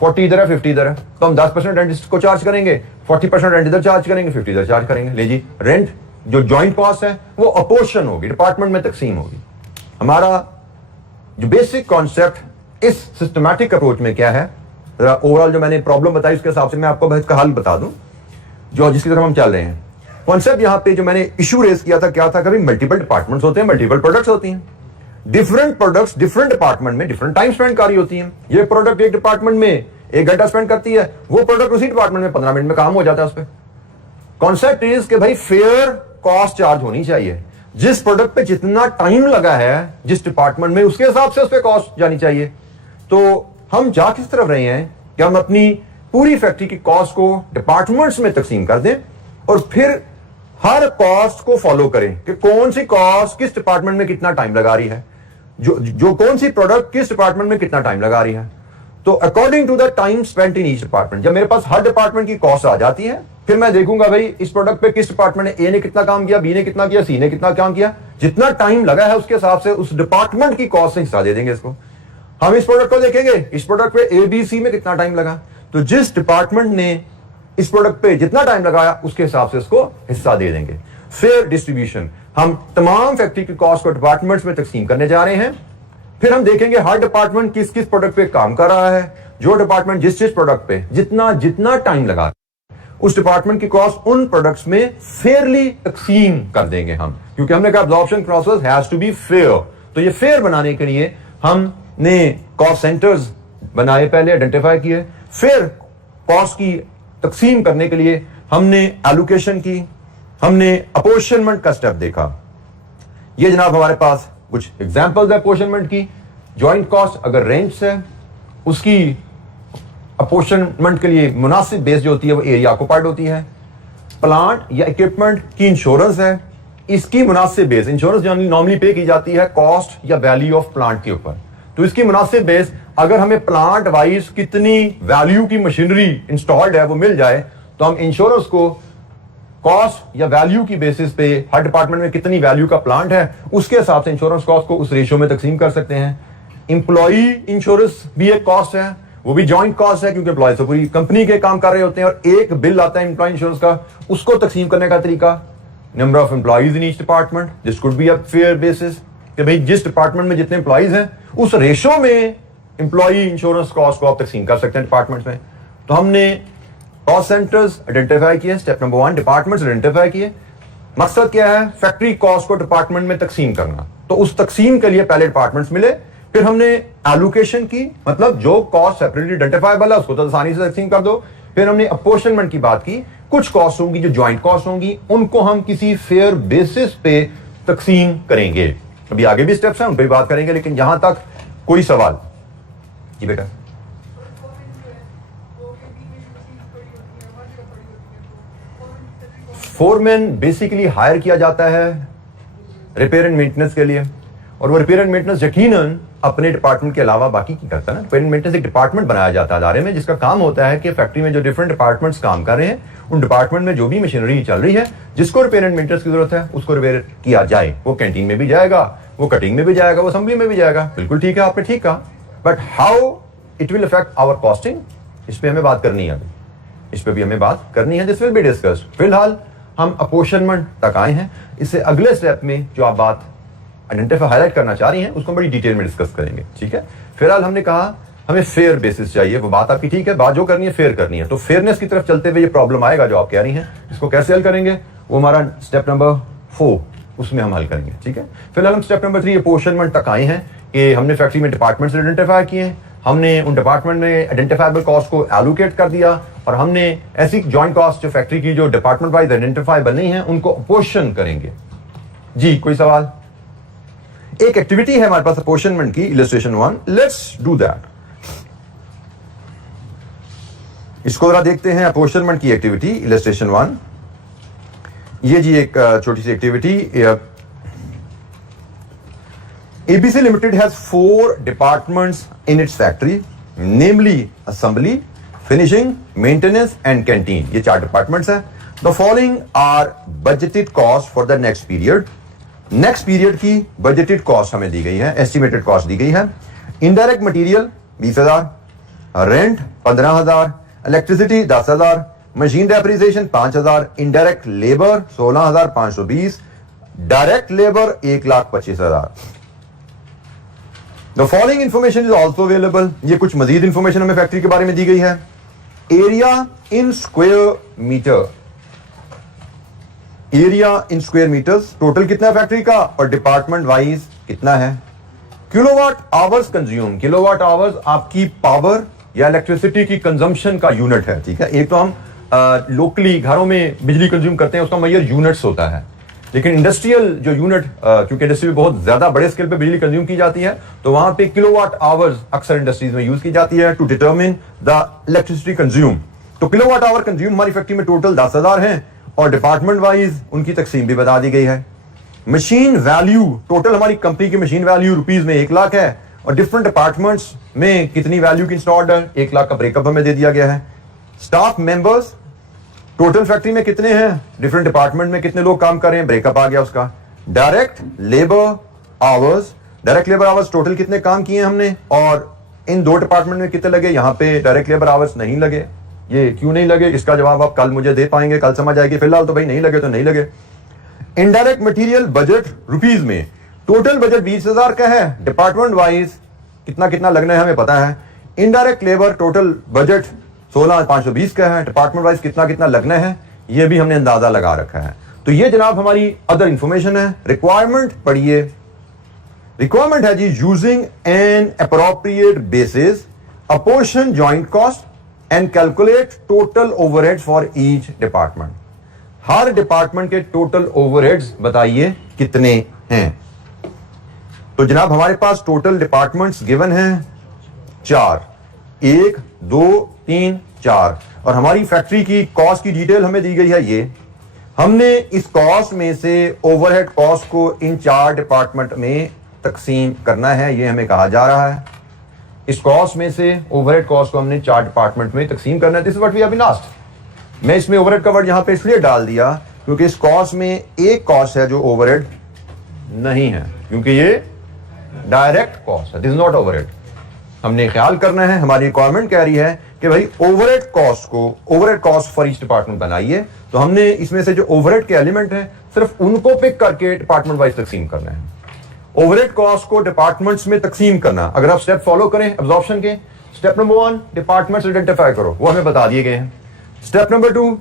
40 इधर है, 50 इधर है, तो हम 10% रेंट इसको चार्ज करेंगे, 40% रेंट इधर चार्ज करेंगे, 50 इधर चार्ज करेंगे। ले जी, रेंट जो जॉइंट कॉस्ट है वो अपॉर्शन होगी, डिपार्टमेंट में तकसीम होगी। हमारा जो बेसिक कॉन्सेप्ट इस सिस्टमैटिक अप्रोच में क्या है, ओवरऑल जो मैंने प्रॉब्लम बताई उसके हिसाब से मैं आपको इसका हल बता दूं जो जिसकी तरफ हम चल रहे हैं। कॉन्सेप्ट यहां पे जो मैंने इशू रेज किया था क्या था, कभी मल्टीपल डिपार्टमेंट्स होते हैं, मल्टीपल प्रोडक्ट्स होती हैं, डिफरेंट प्रोडक्ट्स डिफरेंट डिपार्टमेंट में डिफरेंट टाइम स्पेंड कर रही होती हैं। ये प्रोडक्ट एक डिपार्टमेंट में 1 घंटा स्पेंड करती है, वो प्रोडक्ट उसी डिपार्टमेंट में 15 मिनट में काम हो जाता है उस पर। कॉन्सेप्ट इज कि भाई फेयर कॉस्ट चार्ज होनी चाहिए। जिस प्रोडक्ट पे जितना टाइम लगा है जिस डिपार्टमेंट में, उसके हिसाब से उस पर कॉस्ट जानी चाहिए। तो हम जा किस तरफ रहे हैं कि हम अपनी पूरी फैक्ट्री की कॉस्ट को डिपार्टमेंट्स में तकसीम कर दें और फिर हर कॉस्ट को फॉलो करें कि कौन सी कॉस्ट किस डिपार्टमेंट में कितना टाइम लगा रही है, जो कौन सी प्रोडक्ट किस डिपार्टमेंट में कितना टाइम लगा रही है। तो according to the time spent in each department, जब मेरे पास हर डिपार्टमेंट की कॉस्ट आ जाती है, फिर मैं देखूंगा भाई इस प्रोडक्ट पे किस डिपार्टमेंट ने, ए ने कितना काम किया, बी ने कितना किया, सी ने कितना काम किया, जितना टाइम लगा है उसके हिसाब से उस डिपार्टमेंट की कॉस्ट से हिस्सा दे देंगे इसको। हम इस प्रोडक्ट को देखेंगे, इस प्रोडक्ट पे ए बी सी में कितना टाइम लगा, तो जिस डिपार्टमेंट ने इस प्रोडक्ट पे जितना टाइम लगाया उसके हिसाब से उसको हिस्सा दे देंगे। फेयर डिस्ट्रीब्यूशन, हम तमाम फैक्ट्री की कॉस्ट को डिपार्टमेंट्स में तकसीम करने जा रहे हैं। फिर हम देखेंगे हर डिपार्टमेंट किस किस प्रोडक्ट पे काम कर रहा है, जो डिपार्टमेंट जिस जिस प्रोडक्ट पे जितना जितना टाइम लगा उस डिपार्टमेंट की कॉस्ट उन प्रोडक्ट्स में फेयरली तकसीम कर देंगे हम, क्योंकि हमने कहा absorption process has to be fair. तो ये फेयर बनाने के लिए हमने कॉस्ट सेंटर्स बनाए, पहले आइडेंटिफाई किए, फिर कॉस्ट की तकसीम करने के लिए हमने एलोकेशन की, हमने अपोर्शनमेंट का स्टेप देखा। ये जनाब हमारे पास कुछ एग्जांपल्स है अपोर्शनमेंट की। जॉइंट कॉस्ट अगर रेंट्स है, उसकी अपोर्शनमेंट के लिए मुनासिब बेस जो होती है वो एरिया ऑक्युपाइड होती है। प्लांट या इक्विपमेंट की इंश्योरेंस है, इसकी मुनासिब बेस, इंश्योरेंस नॉर्मली पे की जाती है कॉस्ट या वैल्यू ऑफ प्लांट के ऊपर। तो इसकी मुनासिब बेस, अगर हमें प्लांट वाइज कितनी वैल्यू की मशीनरी इंस्टॉल्ड है वो मिल जाए, तो हम इंश्योरेंस को कॉस्ट या वैल्यू की बेसिस पे हर डिपार्टमेंट में कितनी वैल्यू का प्लांट है उसके हिसाब से इंश्योरेंस कॉस्ट को उस रेशियो में तकसीम कर सकते हैं। इंप्लॉई इंश्योरेंस भी एक कॉस्ट है, वो भी जॉइंट कॉस्ट है, क्योंकि एम्प्लॉय तो पूरी कंपनी के काम कर रहे होते हैं और एक बिल आता है एम्प्लॉय इंश्योरेंस का, उसको तकसीम करने का तरीका, number of employees in each department, this could be a fair basis कि भाई जिस डिपार्टमेंट में जितने एम्प्लॉइज हैं उस रेशो में एम्प्लॉई इंश्योरेंस कॉस्ट को आप तकसीम कर सकते हैं डिपार्टमेंट में। तो हमने कॉस्ट सेंटर्स आइडेंटिफाई किए, स्टेप नंबर 1 डिपार्टमेंट्स आइडेंटिफाई किए। मकसद क्या है, फैक्ट्री कॉस्ट को डिपार्टमेंट में तकसीम करना। तो उस तकसीम के लिए पहले डिपार्टमेंट्स मिले, फिर हमने एलोकेशन की, मतलब जो कॉस्ट सेपरेटली आइडेंटिफाइबल है उसको तो आसानी से तकसीम कर दो। फिर हमने अपोर्शनमेंट की बात की, कुछ कॉस्ट होंगी जो ज्वाइंट कॉस्ट होंगी, उनको हम किसी फेयर बेसिस पे तकसीम करेंगे। अभी आगे भी स्टेप्स हैं उन पर भी बात करेंगे, लेकिन यहां तक कोई सवाल? जी बेटा। फोरमैन बेसिकली हायर किया जाता है रिपेयर एंड मेंटेनेंस के लिए, और वो रिपेयर एंड मेंटेनेंस यकीनन अपने डिपार्टमेंट के अलावा बाकी की करता है ना। रिपेयर एंड मेंटेनेंस एक डिपार्टमेंट बनाया जाता है अदारे में, जिसका काम होता है कि फैक्ट्री में जो डिफरेंट डिपार्टमेंट्स काम कर रहे हैं उन डिपार्टमेंट में जो भी मशीनरी चल रही है जिसको रिपेयर एंड मेंटेनेंस की जरूरत है उसको रिपेयर किया जाए। वो कैंटीन में भी जाएगा, वो कटिंग में भी जाएगा, वो असेंबली में भी जाएगा। बिल्कुल ठीक है, आपने ठीक कहा, but how it will affect our costing, इस पर हमें बात करनी है। इस पर भी हमें बात करनी है, दिस विल बी डिस्कस्ड। फिलहाल हम अपोर्शनमेंट तक आए हैं, इससे अगले स्टेप में जो आप बात आइडेंटिफाई हाईलाइट करना चाह रही हैं उसको बड़ी डिटेल में डिस्कस करेंगे, ठीक है। फिलहाल हमने कहा हमें फेयर बेसिस चाहिए, वो बात आपकी ठीक है, बात जो करनी है फेयर करनी है। तो फेयरनेस की तरफ चलते हुए ये प्रॉब्लम आएगा जो आप कह रही हैं, इसको कैसे हल करेंगे वो हमारा स्टेप नंबर 4 उसमें हम हल करेंगे, ठीक है। फिलहाल हम स्टेप नंबर 3 अपोर्शनमेंट तक आए हैं कि हमने फैक्ट्री में डिपार्टमेंट्स आइडेंटिफाई किए, हमने उन डिपार्टमेंट में आइडेंटिफाइबल कॉस्ट को एलोकेट कर दिया, और हमने ऐसी जॉइंट कॉस्ट जो फैक्ट्री की जो डिपार्टमेंट वाइज आइडेंटिफाइबल नहीं है उनको अपोर्शन करेंगे। जी कोई सवाल? एक एक्टिविटी है हमारे पास अपोर्शनमेंट की, इलस्ट्रेशन 1, लेट्स डू दैट। इसको जरा देखते हैं, अपोर्शनमेंट की एक्टिविटी इलस्ट्रेशन 1। ये जी एक छोटी सी activity. ABC Limited has 4 departments in its factory, namely assembly, finishing, maintenance and canteen. ये 4 departments हैं। The following are budgeted costs for the next period. Next period की budgeted cost हमें दी गई है, estimated cost दी गई है। Indirect material 20,000, rent 15,000, electricity 10,000, machine depreciation 5,000, indirect labor 16,520, direct labor 1,25,000। The following information is also available. ये कुछ मजीद information हमें factory के बारे में दी गई है। Area in square metre, area in square metres, total कितना है फैक्ट्री का और डिपार्टमेंट वाइज कितना है। Kilowatt hours consume, kilowatt hours आपकी पावर या इलेक्ट्रिसिटी की कंजम्पशन का यूनिट है, ठीक है। एक तो हम लोकली घरों में बिजली कंज्यूम करते हैं, उसका मेजर यूनिट्स होता है। लेकिन इंडस्ट्रियल जो यूनिट, क्योंकि इंडस्ट्री में बहुत ज्यादा बड़े स्केल पे बिजली कंज्यूम की जाती है, तो वहां पे किलोवाट आवर्स अक्सर इंडस्ट्रीज में यूज की जाती है to determine the electricity consume. तो किलोवाट आवर कंज्यूम हमारी फैक्ट्री में टोटल 10,000 हैं और डिपार्टमेंट वाइज उनकी तकसीम भी बता दी गई है। मशीन वैल्यू, टोटल हमारी कंपनी की मशीन वैल्यू रुपीज में 1 लाख है और डिफरेंट डिपार्टमेंट्स में कितनी वैल्यू की इंस्टॉल्ड है 1 लाख का ब्रेकअप हमें दे दिया गया है। स्टाफ मेंबर्स टोटल फैक्ट्री में कितने हैं, डिफरेंट डिपार्टमेंट में कितने लोग काम कर रहे हैं, ब्रेकअप आ गया उसका। डायरेक्ट लेबर आवर्स टोटल कितने काम किए हमने और इन 2 डिपार्टमेंट में कितने लगे, यहां पे डायरेक्ट लेबर आवर्स नहीं लगे। ये क्यों नहीं लगे, इसका जवाब आप कल मुझे दे पाएंगे, कल समझ आएगी। फिलहाल तो भाई नहीं लगे तो नहीं लगे। इनडायरेक्ट मटेरियल बजट रुपीज में, टोटल बजट 20,000 का है, डिपार्टमेंट वाइज कितना कितना लगना है हमें पता है। इनडायरेक्ट लेबर टोटल बजट 16,520 का है, डिपार्टमेंट वाइज कितना कितना लगना है ये भी हमने अंदाजा लगा रखा है। तो ये जनाब हमारी अदर इंफॉर्मेशन है। रिक्वायरमेंट पढ़िए। रिक्वायरमेंट है जी, using an appropriate basis apportion joint cost and calculate total overheads for each department. हर डिपार्टमेंट के टोटल ओवरहेड्स बताइए कितने हैं। तो जनाब हमारे पास टोटल डिपार्टमेंट्स गिवन हैं 4, 1, 2, 3, 4 और हमारी फैक्ट्री की कॉस्ट की डिटेल हमें दी गई है। ये हमने इस कॉस्ट में से ओवरहेड कॉस्ट को इन 4 डिपार्टमेंट में तकसीम करना है, ये हमें कहा जा रहा है। इस कॉस्ट में से ओवरहेड कॉस्ट को हमने 4 डिपार्टमेंट में तकसीम करना है। This is what we have been asked. मैं इसमें ओवरहेड का वर्ड यहां पे इसलिए डाल दिया क्योंकि इस कॉस्ट में एक कॉस्ट है जो ओवरहेड नहीं है, क्योंकि ये डायरेक्ट कॉस्ट है, दिस इज नॉट ओवरहेड। हमने ख्याल करना है, हमारी रिक्वायरमेंट कह रही है कि भाई overhead cost for each department बनाइए। तो हमने इसमें से जो ओवरहेड के एलिमेंट हैं सिर्फ उनको पिक करके डिपार्टमेंट वाइज तकसीम करना है। ओवरहेड कॉस्ट को डिपार्टमेंट्स में तकसीम करना, अगर आप स्टेप फॉलो करें एब्जॉर्प्शन के, स्टेप नंबर 1 डिपार्टमेंट्स आइडेंटिफाई करो, वो हमें बता दिए गए हैं। स्टेप नंबर 2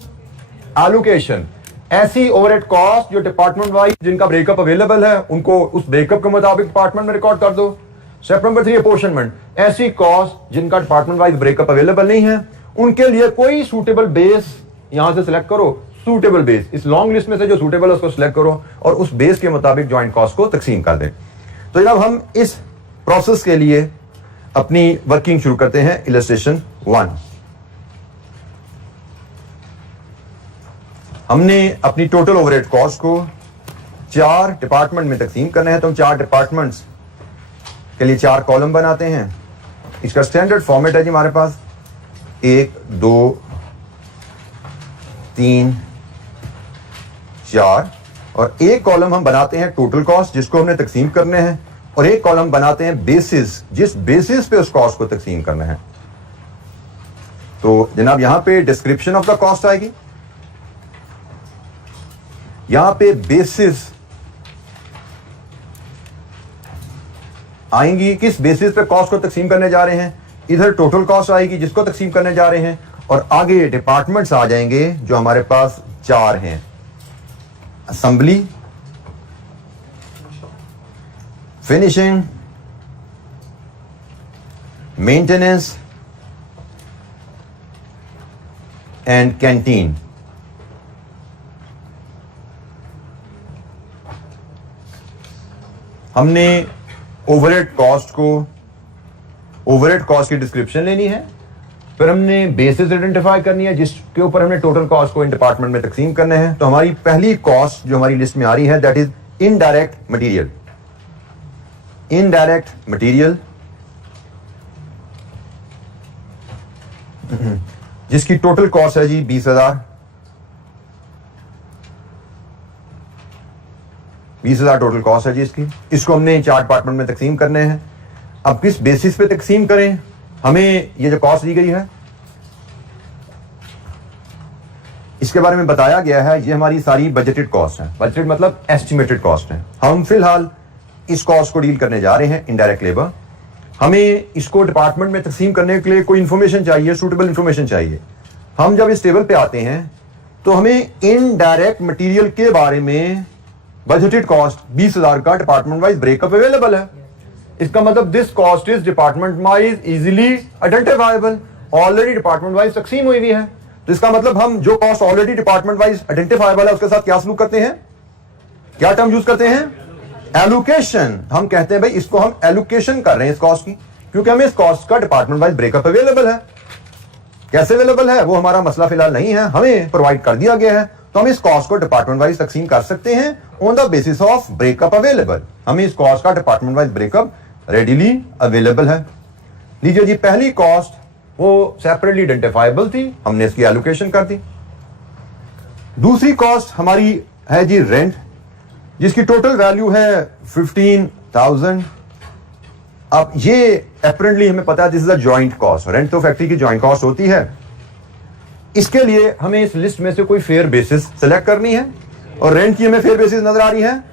एलोकेशन, ऐसी ओवरहेड कॉस्ट जो डिपार्टमेंट वाइज जिनका ब्रेकअप अवेलेबल है उनको उस ब्रेकअप के मुताबिक डिपार्टमेंट में रिकॉर्ड कर दो। स्टेप नंबर 3 अपोर्शनमेंट, ऐसी कॉस्ट जिनका डिपार्टमेंट वाइज ब्रेकअप अवेलेबल नहीं है उनके लिए कोई सूटेबल बेस यहां से सिलेक्ट करो। सूटेबल बेस, इस लॉन्ग लिस्ट में से जो सूटेबल है उसको सिलेक्ट करो और उस बेस के मुताबिक जॉइंट कॉस्ट को तकसीम कर दें। तो जनाब हम इस प्रोसेस के लिए अपनी वर्किंग शुरू करते हैं। इलस्ट्रेशन 1, हमने अपनी टोटल ओवरहेड कॉस्ट को 4 डिपार्टमेंट में तकसीम करना है। तो हम 4 डिपार्टमेंट्स के लिए 4 कॉलम बनाते हैं। इसका स्टैंडर्ड फॉर्मेट है जी हमारे पास 1, 2, 3, 4 और एक कॉलम हम बनाते हैं टोटल कॉस्ट जिसको हमने तकसीम करने हैं और एक कॉलम बनाते हैं बेसिस, जिस बेसिस पे उस कॉस्ट को तकसीम करना है। तो जनाब यहां पे डिस्क्रिप्शन ऑफ द कॉस्ट आएगी, यहां पे बेसिस आएंगी, किस बेसिस पे कॉस्ट को तकसीम करने जा रहे हैं। इधर टोटल कॉस्ट आएगी जिसको तकसीम करने जा रहे हैं और आगे डिपार्टमेंट्स आ जाएंगे जो हमारे पास 4 हैं। Assembly, finishing, maintenance and canteen. हमने ओवरहेड कॉस्ट की डिस्क्रिप्शन लेनी है, फिर हमने बेसिस आइडेंटिफाई करनी है जिसके ऊपर हमने टोटल कॉस्ट को इन डिपार्टमेंट में तकसीम करना है। तो हमारी पहली कॉस्ट जो हमारी लिस्ट में आ रही है that is indirect material. Indirect material जिसकी टोटल कॉस्ट है जी 20,000। 20,000 टोटल कॉस्ट है जी इसकी। इसको हमने 4 डिपार्टमेंट में तकसीम करने हैं। अब किस बेसिस पे तकसीम करें, हमें ये जो कॉस्ट दी गई है इसके बारे में बताया गया है। ये हमारी सारी बजटेड कॉस्ट है। बजटेड मतलब एस्टिमेटेड कॉस्ट है। हम फिलहाल इस कॉस्ट को डील करने जा रहे हैं इनडायरेक्ट लेबर। हमें इसको डिपार्टमेंट में तकसीम करने के लिए कोई इंफॉर्मेशन चाहिए, सूटेबल इंफॉर्मेशन चाहिए। हम जब इस टेबल पे आते हैं तो हमें इनडायरेक्ट मटेरियल के बारे में बजटेड कॉस्ट 20,000 का डिपार्टमेंट वाइज ब्रेकअप अवेलेबल है। इसका मतलब this cost is department wise easily identifiable, already department wise तकसीम हुई हुई है। तो इसका मतलब हम जो cost already department wise identifiable है उसके साथ क्या सलूक करते हैं, क्या टर्म यूज करते हैं? एलोकेशन। हम कहते हैं भाई इसको हम एलोकेशन कर रहे हैं इस कॉस्ट की, क्योंकि हमें इस कॉस्ट का डिपार्टमेंट वाइज ब्रेकअप अवेलेबल है। कैसे अवेलेबल है वो हमारा मसला फिलहाल नहीं है, हमें प्रोवाइड कर दिया गया है, तो हम इस कॉस्ट को डिपार्टमेंट वाइज तकसीम कर सकते हैं on the basis of breakup available. हमें इस कॉस्ट का department wise breakup readily available है। लीजिए जी, पहली कॉस्ट वो सेपरेटली आइडेंटिफाइबल थी, हमने इसकी एलोकेशन कर दी। दूसरी कॉस्ट हमारी है जी रेंट, जिसकी टोटल वैल्यू है 15,000। अब ये अपेरेंटली हमें पता है this is a joint cost, rent तो फैक्ट्री की जॉइंट कॉस्ट होती है। इसके लिए हमें इस लिस्ट में से कोई फेयर बेसिस सेलेक्ट करनी है, और रेंट की हमें फेयर बेसिस नजर आ रही है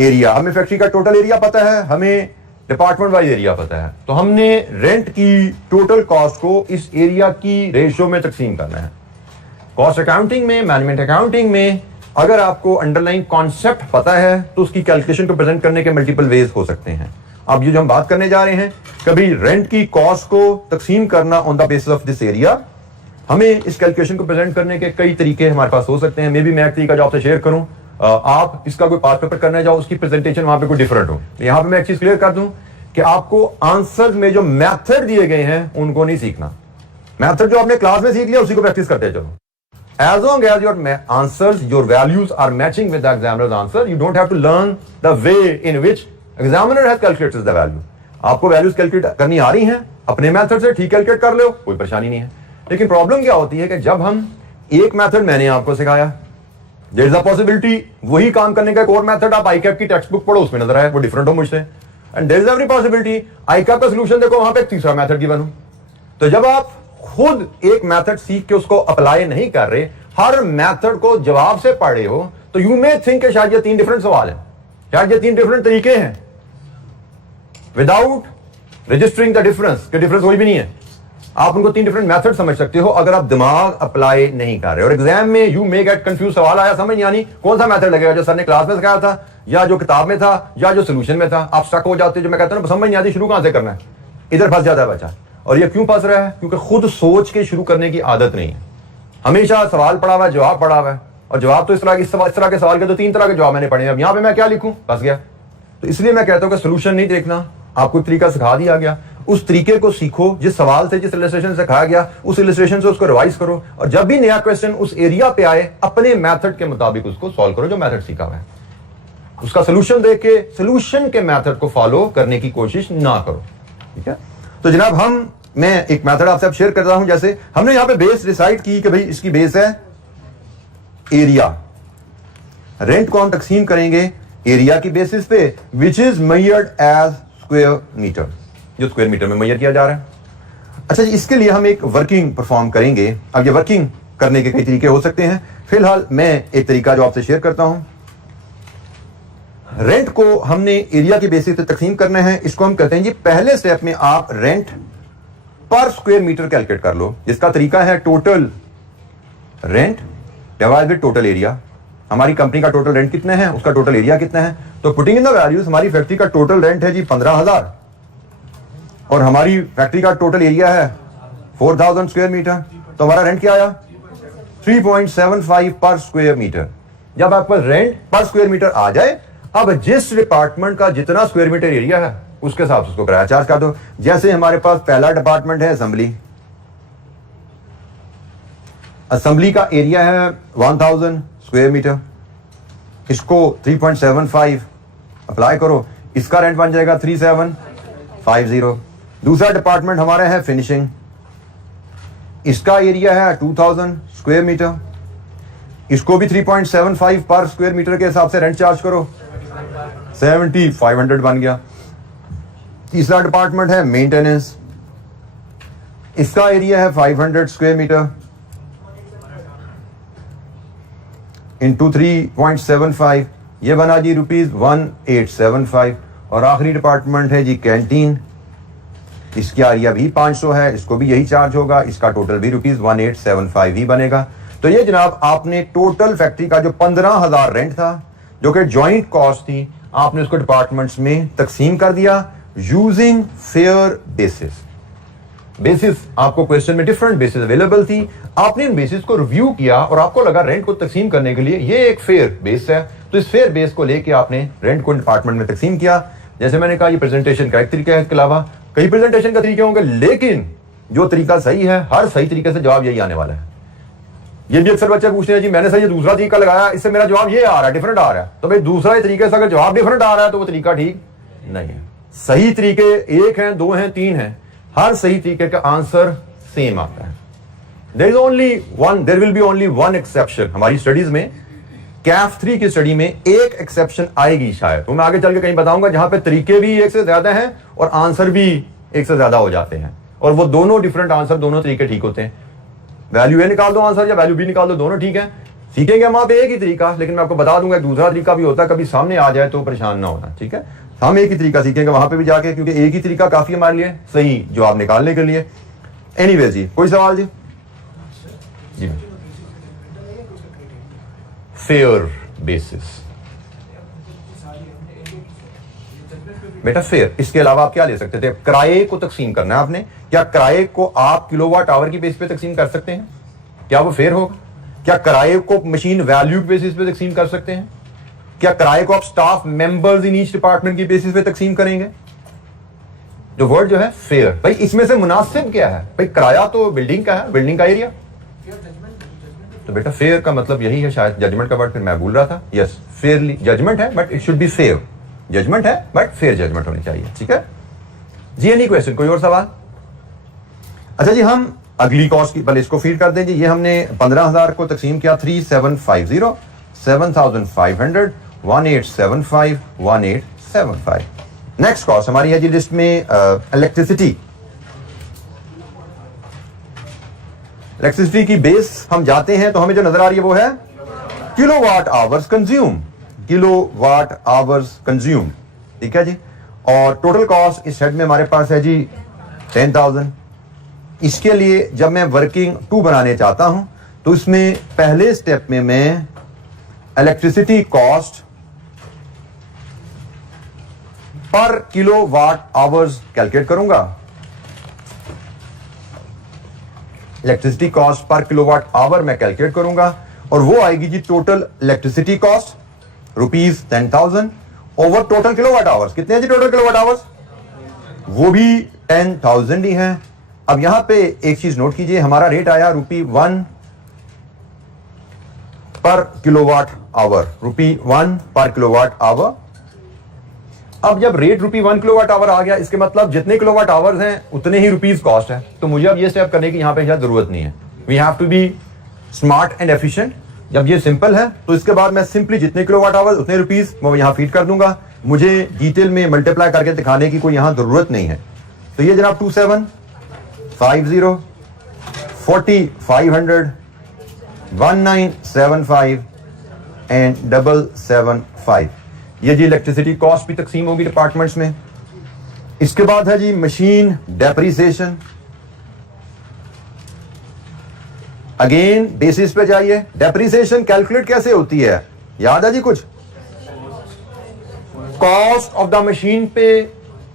एरिया। हमें फैक्ट्री का टोटल एरिया पता है, हमें डिपार्टमेंट वाइज एरिया पता है, तो हमने रेंट की टोटल कॉस्ट को इस एरिया की रेशियो में तकसीम करना है। कॉस्ट अकाउंटिंग में, मैनेजमेंट अकाउंटिंग में अगर आपको अंडरलाइन कॉन्सेप्ट पता है तो उसकी कैलकुलेशन को प्रेजेंट करने के मल्टीपल वेज हो सकते हैं। अब ये जो हम बात करने जा रहे हैं, कभी रेंट की कॉस्ट को तकसीम करना on the basis of this area, हमें इस कैलकुलेशन को प्रेजेंट करने के कई तरीके हमारे पास हो सकते हैं। मे बी मैं एक तरीका जो आपसे शेयर करूं, आप इसका कोई पास पेपर करने जाओ, उसकी प्रेजेंटेशन वहां पे कोई डिफरेंट हो। यहां पे मैं एक चीज क्लियर कर दूं कि आपको आंसर में जो मेथड दिए गए हैं उनको नहीं सीखना। मेथड जो आपने क्लास में सीख लिया उसी को प्रैक्टिस करते चलो। As long as your answers, your values are matching with the examiner's answer, you don't have to learn the way in which examiner has calculated the value. आपको वैल्यूज कैलकुलेट करनी आ रही हैं, अपने मेथड से ठीक calculate कर लो, कोई परेशानी नहीं है। लेकिन प्रॉब्लम क्या होती है कि जब हम एक मेथड मैंने आपको सिखाया, देयर इज अ पॉसिबिलिटी वही काम करने का एक और मेथड आप आईकैप की टेक्स्ट बुक पढ़ो, उसमें नजर आए वो डिफरेंट हो मुझसे, and there is every possibility ICAP का सॉल्यूशन देखो, वहां पे एक तीसरा मेथड की बनूं। तो जब आप खुद एक मेथड सीख के उसको अप्लाई नहीं कर रहे, हर मेथड को जवाब से पढ़ रहे हो, तो यू मे थिंक कि शायद ये 3 डिफरेंट सवाल हैं, शायद ये 3 डिफरेंट तरीके हैं, विदाउट रजिस्टरिंग द डिफरेंस कि डिफरेंस कोई भी नहीं है। आप उनको 3 डिफरेंट मेथड समझ सकते हो अगर आप दिमाग अप्लाई नहीं कर रहे। और एग्जाम में यू मे गेट कंफ्यूज, सवाल आया समझ यानी कौन सा मेथड लगेगा, जो सर ने क्लास में सिखाया था या जो किताब में था या जो सोल्यूशन में था। आप स्टक हो जाते, जो मैं कहता हूं समझ नहीं आती शुरू कहां से करना है, इधर फंस जाता है बच्चा। और ये क्यों फंस रहा है? क्योंकि खुद सोच के शुरू करने की आदत नहीं है। हमेशा सवाल पढ़ा हुआ है, जवाब पढ़ा हुआ है, और जवाब तो इस तरह के सवाल के तो 3 तरह के जवाब मैंने पढ़े हैं। अब यहां पे मैं क्या लिखूं, फंस गया। तो इसलिए मैं कहता हूं कि सोल्यूशन नहीं देखना, आपको एक तरीका सिखा दिया गया, उस तरीके को सीखो, जिस सवाल से, जिस इलस्ट्रेशन से सिखाया गया उस इलस्ट्रेशन से उसको रिवाइज करो, और जब भी नया क्वेश्चन उस एरिया पे आए अपने मेथड के मुताबिक उसको सॉल्व करो, जो मेथड सीखा हुआ है। उसका सोल्यूशन देख के सोल्यूशन के मेथड को फॉलो करने की कोशिश ना करो, ठीक है। तो जनाब मैं एक मेथड आपसे शेयर कर रहा हूं। जैसे हमने यहां पे बेस डिसाइड की कि भाई इसकी बेस है एरिया, रेंट को हम तकसीम करेंगे एरिया की बेसिस पे, which is measured as square metre, जो स्क्वायर मीटर में मेजर किया जा रहा है। अच्छा जी, इसके लिए हम एक वर्किंग परफॉर्म करेंगे। अब ये वर्किंग करने के कई तरीके हो सकते हैं, फिलहाल मैं एक तरीका जो आपसे शेयर करता हूं। रेंट को हमने एरिया की बेसिस पे तकसीम करना है, इसको हम कहते हैं जी पहले स्टेप में आप रेंट पर स्क्वायर मीटर कैलकुलेट कर लो, जिसका तरीका है total rent divide by total area. हमारी कंपनी का टोटल रेंट कितना है, उसका टोटल एरिया कितना है, तो पुटिंग इन द वैल्यूज हमारी फैक्ट्री का टोटल रेंट है जी 15,000 और हमारी फैक्ट्री का टोटल एरिया है 4,000 स्क्वायर मीटर, तो हमारा रेंट क्या आया 3.75 पर स्क्वायर मीटर। जब आपका रेंट पर स्क्वायर मीटर आ जाए, अब जिस डिपार्टमेंट का जितना स्क्वायर मीटर एरिया है उसके हिसाब से उसको किराया चार्ज कर दो। जैसे हमारे पास पहला डिपार्टमेंट है असेंबली, असेंबली का एरिया है 1000 स्क्वायर मीटर, इसको 3.75 अप्लाई करो, इसका रेंट बन जाएगा 3750। दूसरा डिपार्टमेंट हमारा है फिनिशिंग, इसका एरिया है 2000 स्क्वायर मीटर, इसको भी 3.75 पर स्क्वायर मीटर के हिसाब से रेंट चार्ज करो, 7500 बन गया। तीसरा डिपार्टमेंट है मेंटेनेंस, इसका एरिया है 500 स्क्वायर मीटर इंटू 3.75, ये बना जी ₹1875। और आखिरी डिपार्टमेंट है जी कैंटीन, इसका एरिया भी 500 है, इसको भी यही चार्ज होगा, इसका टोटल भी ₹1875 ही बनेगा। तो ये जनाब आपने टोटल फैक्ट्री का जो 15,000 रेंट था, जो कि जॉइंट कॉस्ट थी, आपने उसको डिपार्टमेंट्स में तकसीम कर दिया यूजिंग फेयर बेसिस। बेसिस आपको क्वेश्चन में डिफरेंट बेसिस अवेलेबल थी, आपने इन बेसिस को रिव्यू किया और आपको लगा रेंट को तकसीम करने के लिए ये एक फेयर बेस है, तो इस फेयर बेस को लेके आपने रेंट को डिपार्टमेंट में तकसीम किया। जैसे मैंने कहा, ये प्रेजेंटेशन का एक तरीका है, इसके अलावा कई प्रेजेंटेशन का तरीके होंगे, लेकिन जो तरीका सही है, हर सही तरीके से जवाब यही आने वाला है। ये भी अक्सर बच्चे पूछते हैं, जी मैंने सही ये दूसरा तरीका लगाया, इससे मेरा जवाब ये आ रहा है, डिफरेंट आ रहा है। तो भाई दूसरा तरीके से अगर जवाब डिफरेंट आ रहा है तो वो तरीका ठीक नहीं है। सही तरीके एक हैं, दो हैं, तीन हैं, हर सही तरीके का आंसर सेम आता है। There will be only one exception. हमारी स्टडीज में कैफ 3 की स्टडी में एक एक्सेप्शन आएगी शायद, तो मैं आगे चल के कहीं बताऊंगा, जहां पे तरीके भी एक से ज्यादा हैं और आंसर भी एक से ज्यादा हो जाते हैं, और वो दोनों डिफरेंट आंसर, दोनों तरीके ठीक होते हैं। वैल्यू ए निकाल दो आंसर या वैल्यू बी निकाल दो, दोनों ठीक है। सीखेंगे हम आप एक ही तरीका, लेकिन मैं आपको बता दूंगा एक दूसरा तरीका भी होता है, कभी सामने आ जाए तो परेशान ना होना, ठीक है। हम एक ही तरीका सीखेंगे वहां पे भी जाके, क्योंकि एक ही तरीका काफी हमारे लिए सही जवाब निकालने के लिए। एनीवे जी, कोई सवाल जी? जी फेयर बेसिस, बेटा फेयर, इसके अलावा आप क्या ले सकते थे? किराए को तकसीम करना है आपने। क्या किराए को आप किलोवाट आवर की बेसिस पे तकसीम कर सकते हैं? क्या वो फेयर होगा? क्या किराए को मशीन वैल्यू की बेसिस पे तकसीम कर सकते हैं? क्या किराए को आप staff members in each department की बेसिस पे तकसीम करेंगे? जो वर्ड जो है फेयर, भाई इसमें से मुनासिब क्या है? भाई किराया तो बिल्डिंग का है, बिल्डिंग का एरिया, तो बेटा फेयर का मतलब यही है। शायद जजमेंट का वर्ड फिर मैं भूल रहा था। यस, फेयरली जजमेंट है but it should be fair. Judgement है बट फेयर जजमेंट होनी चाहिए, ठीक है जी। एनी क्वेश्चन, कोई और सवाल? अच्छा जी, हम अगली कॉस्ट की, पहले इसको फीड कर दें जी। ये हमने 15,000 को तकसीम किया 3750, 7500, 1875, 1875। नेक्स्ट कॉस्ट हमारी है जी लिस्ट में इलेक्ट्रिसिटी। इलेक्ट्रिसिटी की बेस हम जाते हैं तो हमें जो नजर आ रही है वो है kilowatt hours consume, kilowatt hours consume, ठीक है जी। और टोटल कॉस्ट इस हेड में हमारे पास है जी 10,000। इसके लिए जब मैं वर्किंग 2 बनाने चाहता हूं तो इसमें पहले स्टेप में मैं electricity cost per kilowatt hours calculate करूंगा। Electricity cost per kilowatt hour मैं कैलकुलेट करूंगा और वो आएगी जी total electricity cost rupees 10,000 over total kilowatt hours. कितने हैं जी टोटल किलोवाट आवर्स? वो भी 10,000 ही हैं। अब यहां पे एक चीज नोट कीजिए, हमारा रेट आया ₹1 पर किलोवाट आवर, ₹1 पर किलोवाट आवर। अब जब रेट ₹1 किलोवाट आवर आ गया, इसके मतलब जितने किलोवाट आवर्स हैं उतने ही रुपीस कॉस्ट है। तो मुझे अब ये स्टेप करने की यहां पे शायद जरूरत नहीं है। We have to be smart and efficient. जब ये सिंपल है तो इसके बाद मैं सिंपली जितने किलोवाट आवर उतने रुपीस मैं यहां फीड कर दूंगा। मुझे डिटेल में मल्टीप्लाई करके दिखाने की कोई यहां जरूरत नहीं है। तो ये जनाब 2750, 4500, 1975 एंड 775। ये जी इलेक्ट्रिसिटी कॉस्ट भी तकसीम होगी डिपार्टमेंट्स में। इसके बाद है जी मशीन डेप्रिसिएशन। अगेन बेसिस पे जाइए। डेप्रिसिएशन कैलकुलेट कैसे होती है, याद है जी कुछ? कॉस्ट ऑफ द मशीन पे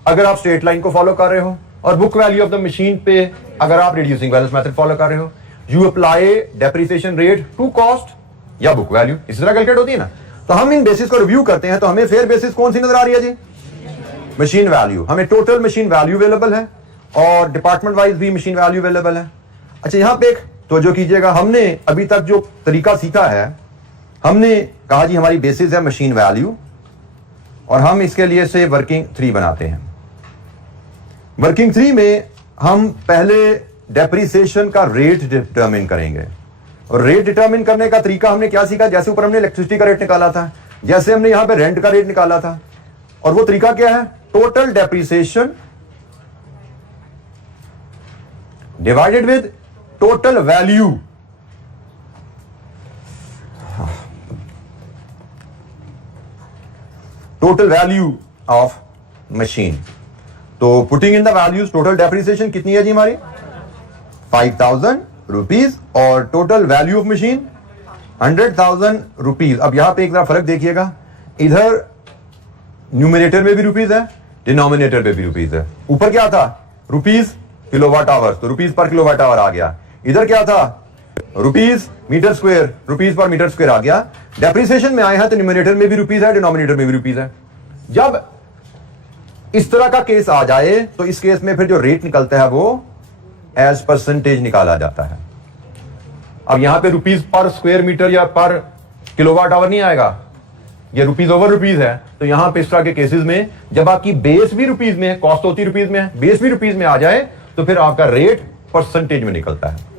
अगर आप स्ट्रेट लाइन को फॉलो कर रहे हो, और book value of the machine पे अगर आप रिड्यूसिंग बैलेंस मेथड फॉलो कर रहे हो, you apply depreciation rate to cost या बुक वैल्यू। इस तरह कैलकुलेट होती है ना। तो हम इन बेसिस को रिव्यू करते हैं तो हमें फेयर बेसिस कौन सी नजर आ रही है जी? Machine value. हमें टोटल मशीन वैल्यू अवेलेबल है और डिपार्टमेंट वाइज भी मशीन वैल्यू अवेलेबल है। अच्छा, यहां पे एक तवज्जो कीजिएगा, हमने अभी तक जो तरीका सीखा है, हमने कहा जी हमारी बेसिस है मशीन वैल्यू और हम इसके लिए से वर्किंग 3 बनाते हैं। वर्किंग 3 में हम पहले डेप्रिसिएशन का रेट डिटरमिन करेंगे और रेट डिटरमिन करने का तरीका हमने क्या सीखा? जैसे ऊपर हमने इलेक्ट्रिसिटी का रेट निकाला था, जैसे हमने यहां पे रेंट का रेट निकाला था, और वो तरीका क्या है? Total depreciation divided with total value. Total value of machine. तो putting in the values, total depreciation कितनी है जी हमारी? 5,000 रुपीज और total value of machine 100,000 rupees. अब यहां पे एक तरह फर्क देखिएगा, इधर न्यूमिनेटर में भी रुपीज है, डिनोमिनेटर में भी रुपीज है। ऊपर क्या था? रुपीज किलोवाट आवर, तो रुपीज पर किलोवाट आवर आ गया। इधर क्या था? Rupees meter square, rupees per meter square आ गया। डेप्रिसिएशन में आए हैं तो न्यूमरेटर में भी रुपीज है, डिनोमिनेटर में भी रुपीज है। जब इस तरह का केस आ जाए तो इस केस में फिर जो रेट निकलता है वो एज परसेंटेज निकाला जाता है। अब यहां pay rupees per square metre या पर किलोवाट आवर नहीं आएगा, ये रुपीज ओवर रुपीज है। तो यहां पे इस तरह के केसेस में जब आपकी बेस भी रुपीज में है, कॉस्ट होती रुपीज में है, बेस भी रुपीज में आ जाए तो फिर आपका रेट परसेंटेज में निकलता है।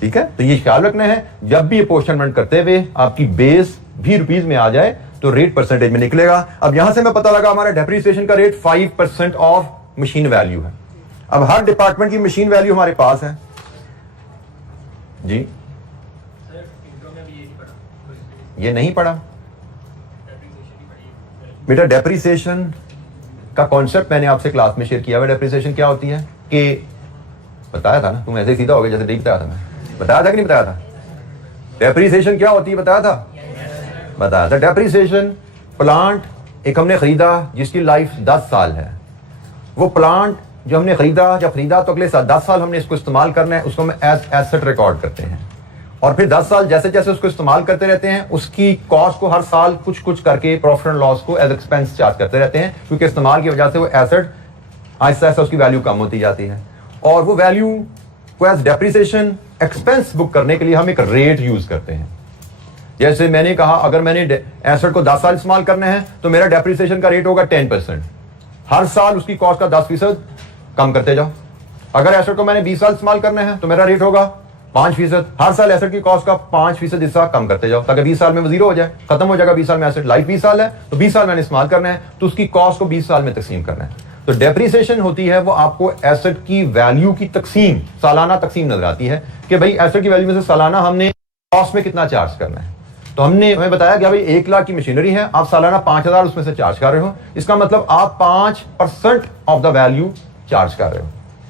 ठीक है, तो ये ख्याल रखना है जब भी अपोर्शनमेंट करते हुए आपकी बेस भी रुपीज में आ जाए तो रेट परसेंटेज में निकलेगा। अब यहां से मैं पता लगा हमारा डेप्रिसिएशन का रेट 5% ऑफ मशीन वैल्यू है। अब हर डिपार्टमेंट की मशीन वैल्यू हमारे पास है जी। ये नहीं पढ़ा बेटा, डेप्रिसिएशन का कॉन्सेप्ट मैंने आपसे क्लास में शेयर किया हुआ। डेप्रिसिएशन क्या होती है कि बताया था ना, तुम ऐसे ही सीधा हो गया जैसे नहीं बताया था। मैं बताया था कि नहीं बताया था? डेप्रिसिएशन क्या होती है बताया था? बताया था। डेप्रिसिएशन प्लांट एक हमने खरीदा जिसकी लाइफ 10 साल है। वो प्लांट जो हमने खरीदा, जब खरीदा तो अगले 10 साल हमने इसको इस्तेमाल करना है, उसको हम एज एसेट रिकॉर्ड करते हैं। और फिर 10 साल जैसे जैसे उसको इस्तेमाल करते रहते हैं, उसकी कॉस्ट को हर साल कुछ कुछ करके प्रॉफिट एंड लॉस को एज एक्सपेंस चार्ज करते रहते हैं, क्योंकि इस्तेमाल की वजह से वो एसेट आहिस्ता आहिस्ता उसकी वैल्यू कम होती जाती है। और वो वैल्यू को एज डेप्रिसिएशन एक्सपेंस बुक करने के लिए हम एक रेट यूज करते हैं। जैसे मैंने कहा, अगर मैंने एसेट को 10 साल इस्तेमाल करना है तो मेरा डेप्रिसिएशन का रेट होगा 10%। हर साल उसकी कॉस्ट का 10% कम करते जाओ। अगर एसेट को मैंने 20 साल इस्तेमाल करना है तो मेरा रेट होगा 5%। हर साल एसेट की कॉस्ट का 5% हिस्सा कम करते जाओ ताकि 20 साल में वो जीरो हो जाए, खत्म हो जाएगा 20 साल में। एसेट लाइफ 20 साल है तो 20 साल मैंने इस्तेमाल करना है तो उसकी कॉस्ट को 20 साल में तकसीम करना है। तो डेप्रिसिएशन होती है वो आपको एसेट की वैल्यू की तकसीम, सालाना तकसीम नजर आती है कि भाई एसेट की वैल्यू में से सालाना हमने कॉस्ट में कितना चार्ज करना है। तो हमें बताया कि भाई 1 लाख की मशीनरी है, आप सालाना 5,000 उसमें से चार्ज कर रहे हो, इसका मतलब आप 5% ऑफ द वैल्यू चार्ज कर रहे हो।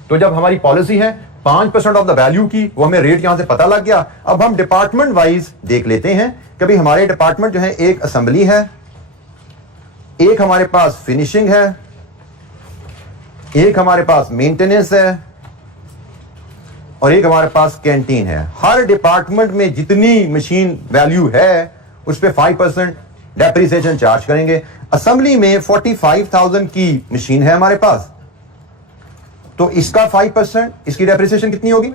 तो जब हमारी पॉलिसी है 5% ऑफ द वैल्यू की, वो हमें रेट यहां से पता लग गया। अब हम डिपार्टमेंट वाइज देख लेते हैं कि भाई हमारे डिपार्टमेंट जो है, एक असेंबली है, एक हमारे पास फिनिशिंग है, एक हमारे पास मेंटेनेंस है और एक हमारे पास कैंटीन है। हर डिपार्टमेंट में जितनी मशीन वैल्यू है उस पे 5% डेप्रिसिएशन चार्ज करेंगे। असेंबली में 45,000 की मशीन है हमारे पास, तो इसका 5%, इसकी डेप्रिसिएशन कितनी होगी?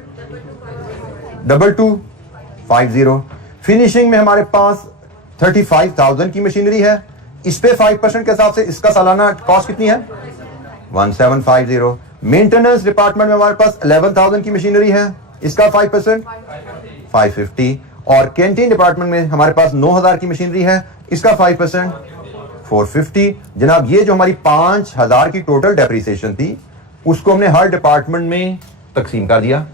2250। फिनिशिंग में हमारे पास 35,000 की मशीनरी है, इस पे 5% के हिसाब से इसका सालाना कॉस्ट कितनी है? 1750। मेंटेनेंस डिपार्टमेंट में हमारे पास 11,000 की मशीनरी है, इसका 5% 550। और कैंटीन डिपार्टमेंट में हमारे पास 9,000 की मशीनरी है, इसका 5% 450। जनाब, ये जो हमारी 5,000 की टोटल डेप्रिसिएशन थी उसको हमने हर डिपार्टमेंट में तकसीम कर दिया।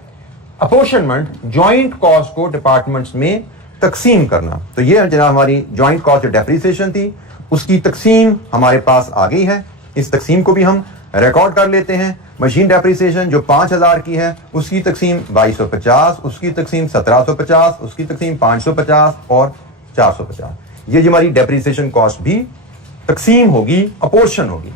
अपोर्शनमेंट, जॉइंट कॉस्ट को डिपार्टमेंट्स में तकसीम करना। तो ये जनाब हमारी जॉइंट कॉस्ट जो डेप्रिसिएशन थी उसकी तकसीम हमारे पास आ गई है। इस तकसीम को भी हम रिकॉर्ड कर लेते हैं। मशीन डेप्रिसिएशन जो 5,000 की है उसकी तकसीम 2250, उसकी तकसीम 1750, उसकी तकसीम 550 और 450। ये जो हमारी डेप्रिसिएशन कॉस्ट भी तकसीम होगी, अपोर्शन होगी।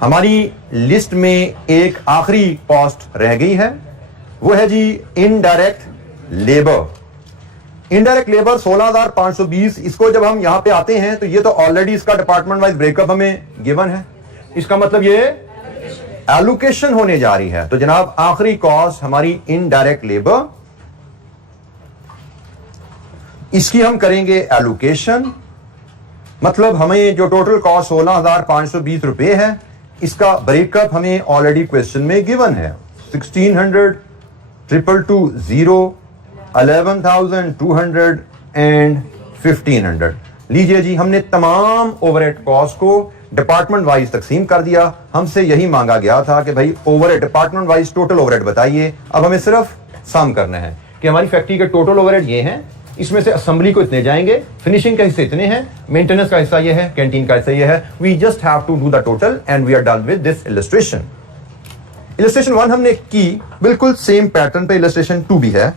हमारी लिस्ट में एक आखिरी कॉस्ट रह गई है, वो है जी इनडायरेक्ट लेबर। Indirect labour 16,520। इसको जब हम यहां पे आते हैं तो ये तो ऑलरेडी इसका डिपार्टमेंट वाइज ब्रेकअप हमें गिवन है, इसका मतलब ये एलोकेशन होने जा रही है। तो जनाब आखिरी कॉस्ट हमारी इनडायरेक्ट लेबर, इसकी हम करेंगे एलोकेशन। मतलब हमें जो टोटल कॉस्ट 16,520 रुपए है, इसका ब्रेकअप हमें ऑलरेडी क्वेश्चन में गिवन है। 1600, 222, 11,200 एंड 1,500। लीजिए जी, हमने तमाम ओवरहेड कॉस्ट को डिपार्टमेंट वाइज तकसीम कर दिया। हमसे यही मांगा गया था कि भाई overhead department wise total overhead बताइए। अब हमें सिर्फ सम करना है कि हमारी फैक्ट्री के टोटल ओवरहेड ये हैं, इसमें से असेंबली को इतने जाएंगे, फिनिशिंग का हिस्सा इतने हैं, मेंटेनेंस का हिस्सा ये है, कैंटीन का हिस्सा ये है। We just have to do the total and we are done with this illustration. Illustration 1 हमने की, बिल्कुल सेम पैटर्न पे इलस्ट्रेशन 2 भी है।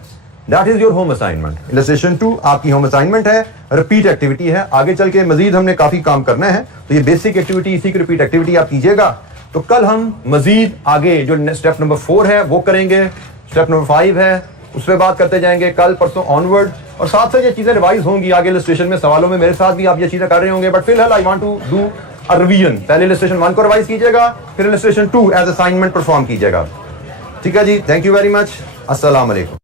That is your home assignment. Illustration 2 आपकी होम असाइनमेंट है, रिपीट एक्टिविटी है। आगे चल के मजीद हमने काफी काम करना है, तो ये बेसिक एक्टिविटी, इसी की रिपीट एक्टिविटी आप कीजिएगा। तो कल हम मजीद आगे जो स्टेप नंबर 4 है वो करेंगे, स्टेप नंबर 5 है उस पर बात करते जाएंगे कल परसों ऑनवर्ड, और साथ साथ ये चीजें रिवाइज होंगी आगे इलस्ट्रेशन में, सवालों में मेरे साथ भी आप ये चीजें कर रहे होंगे। बट फिलहाल I want to do a revision. पहले इलस्ट्रेशन 1 को रिवाइज कीजिएगा, फिर इलस्ट्रेशन 2 एज असाइनमेंट परफॉर्म कीजिएगा। ठीक है जी, थैंक यू वेरी मच, अस्सलाम वालेकुम।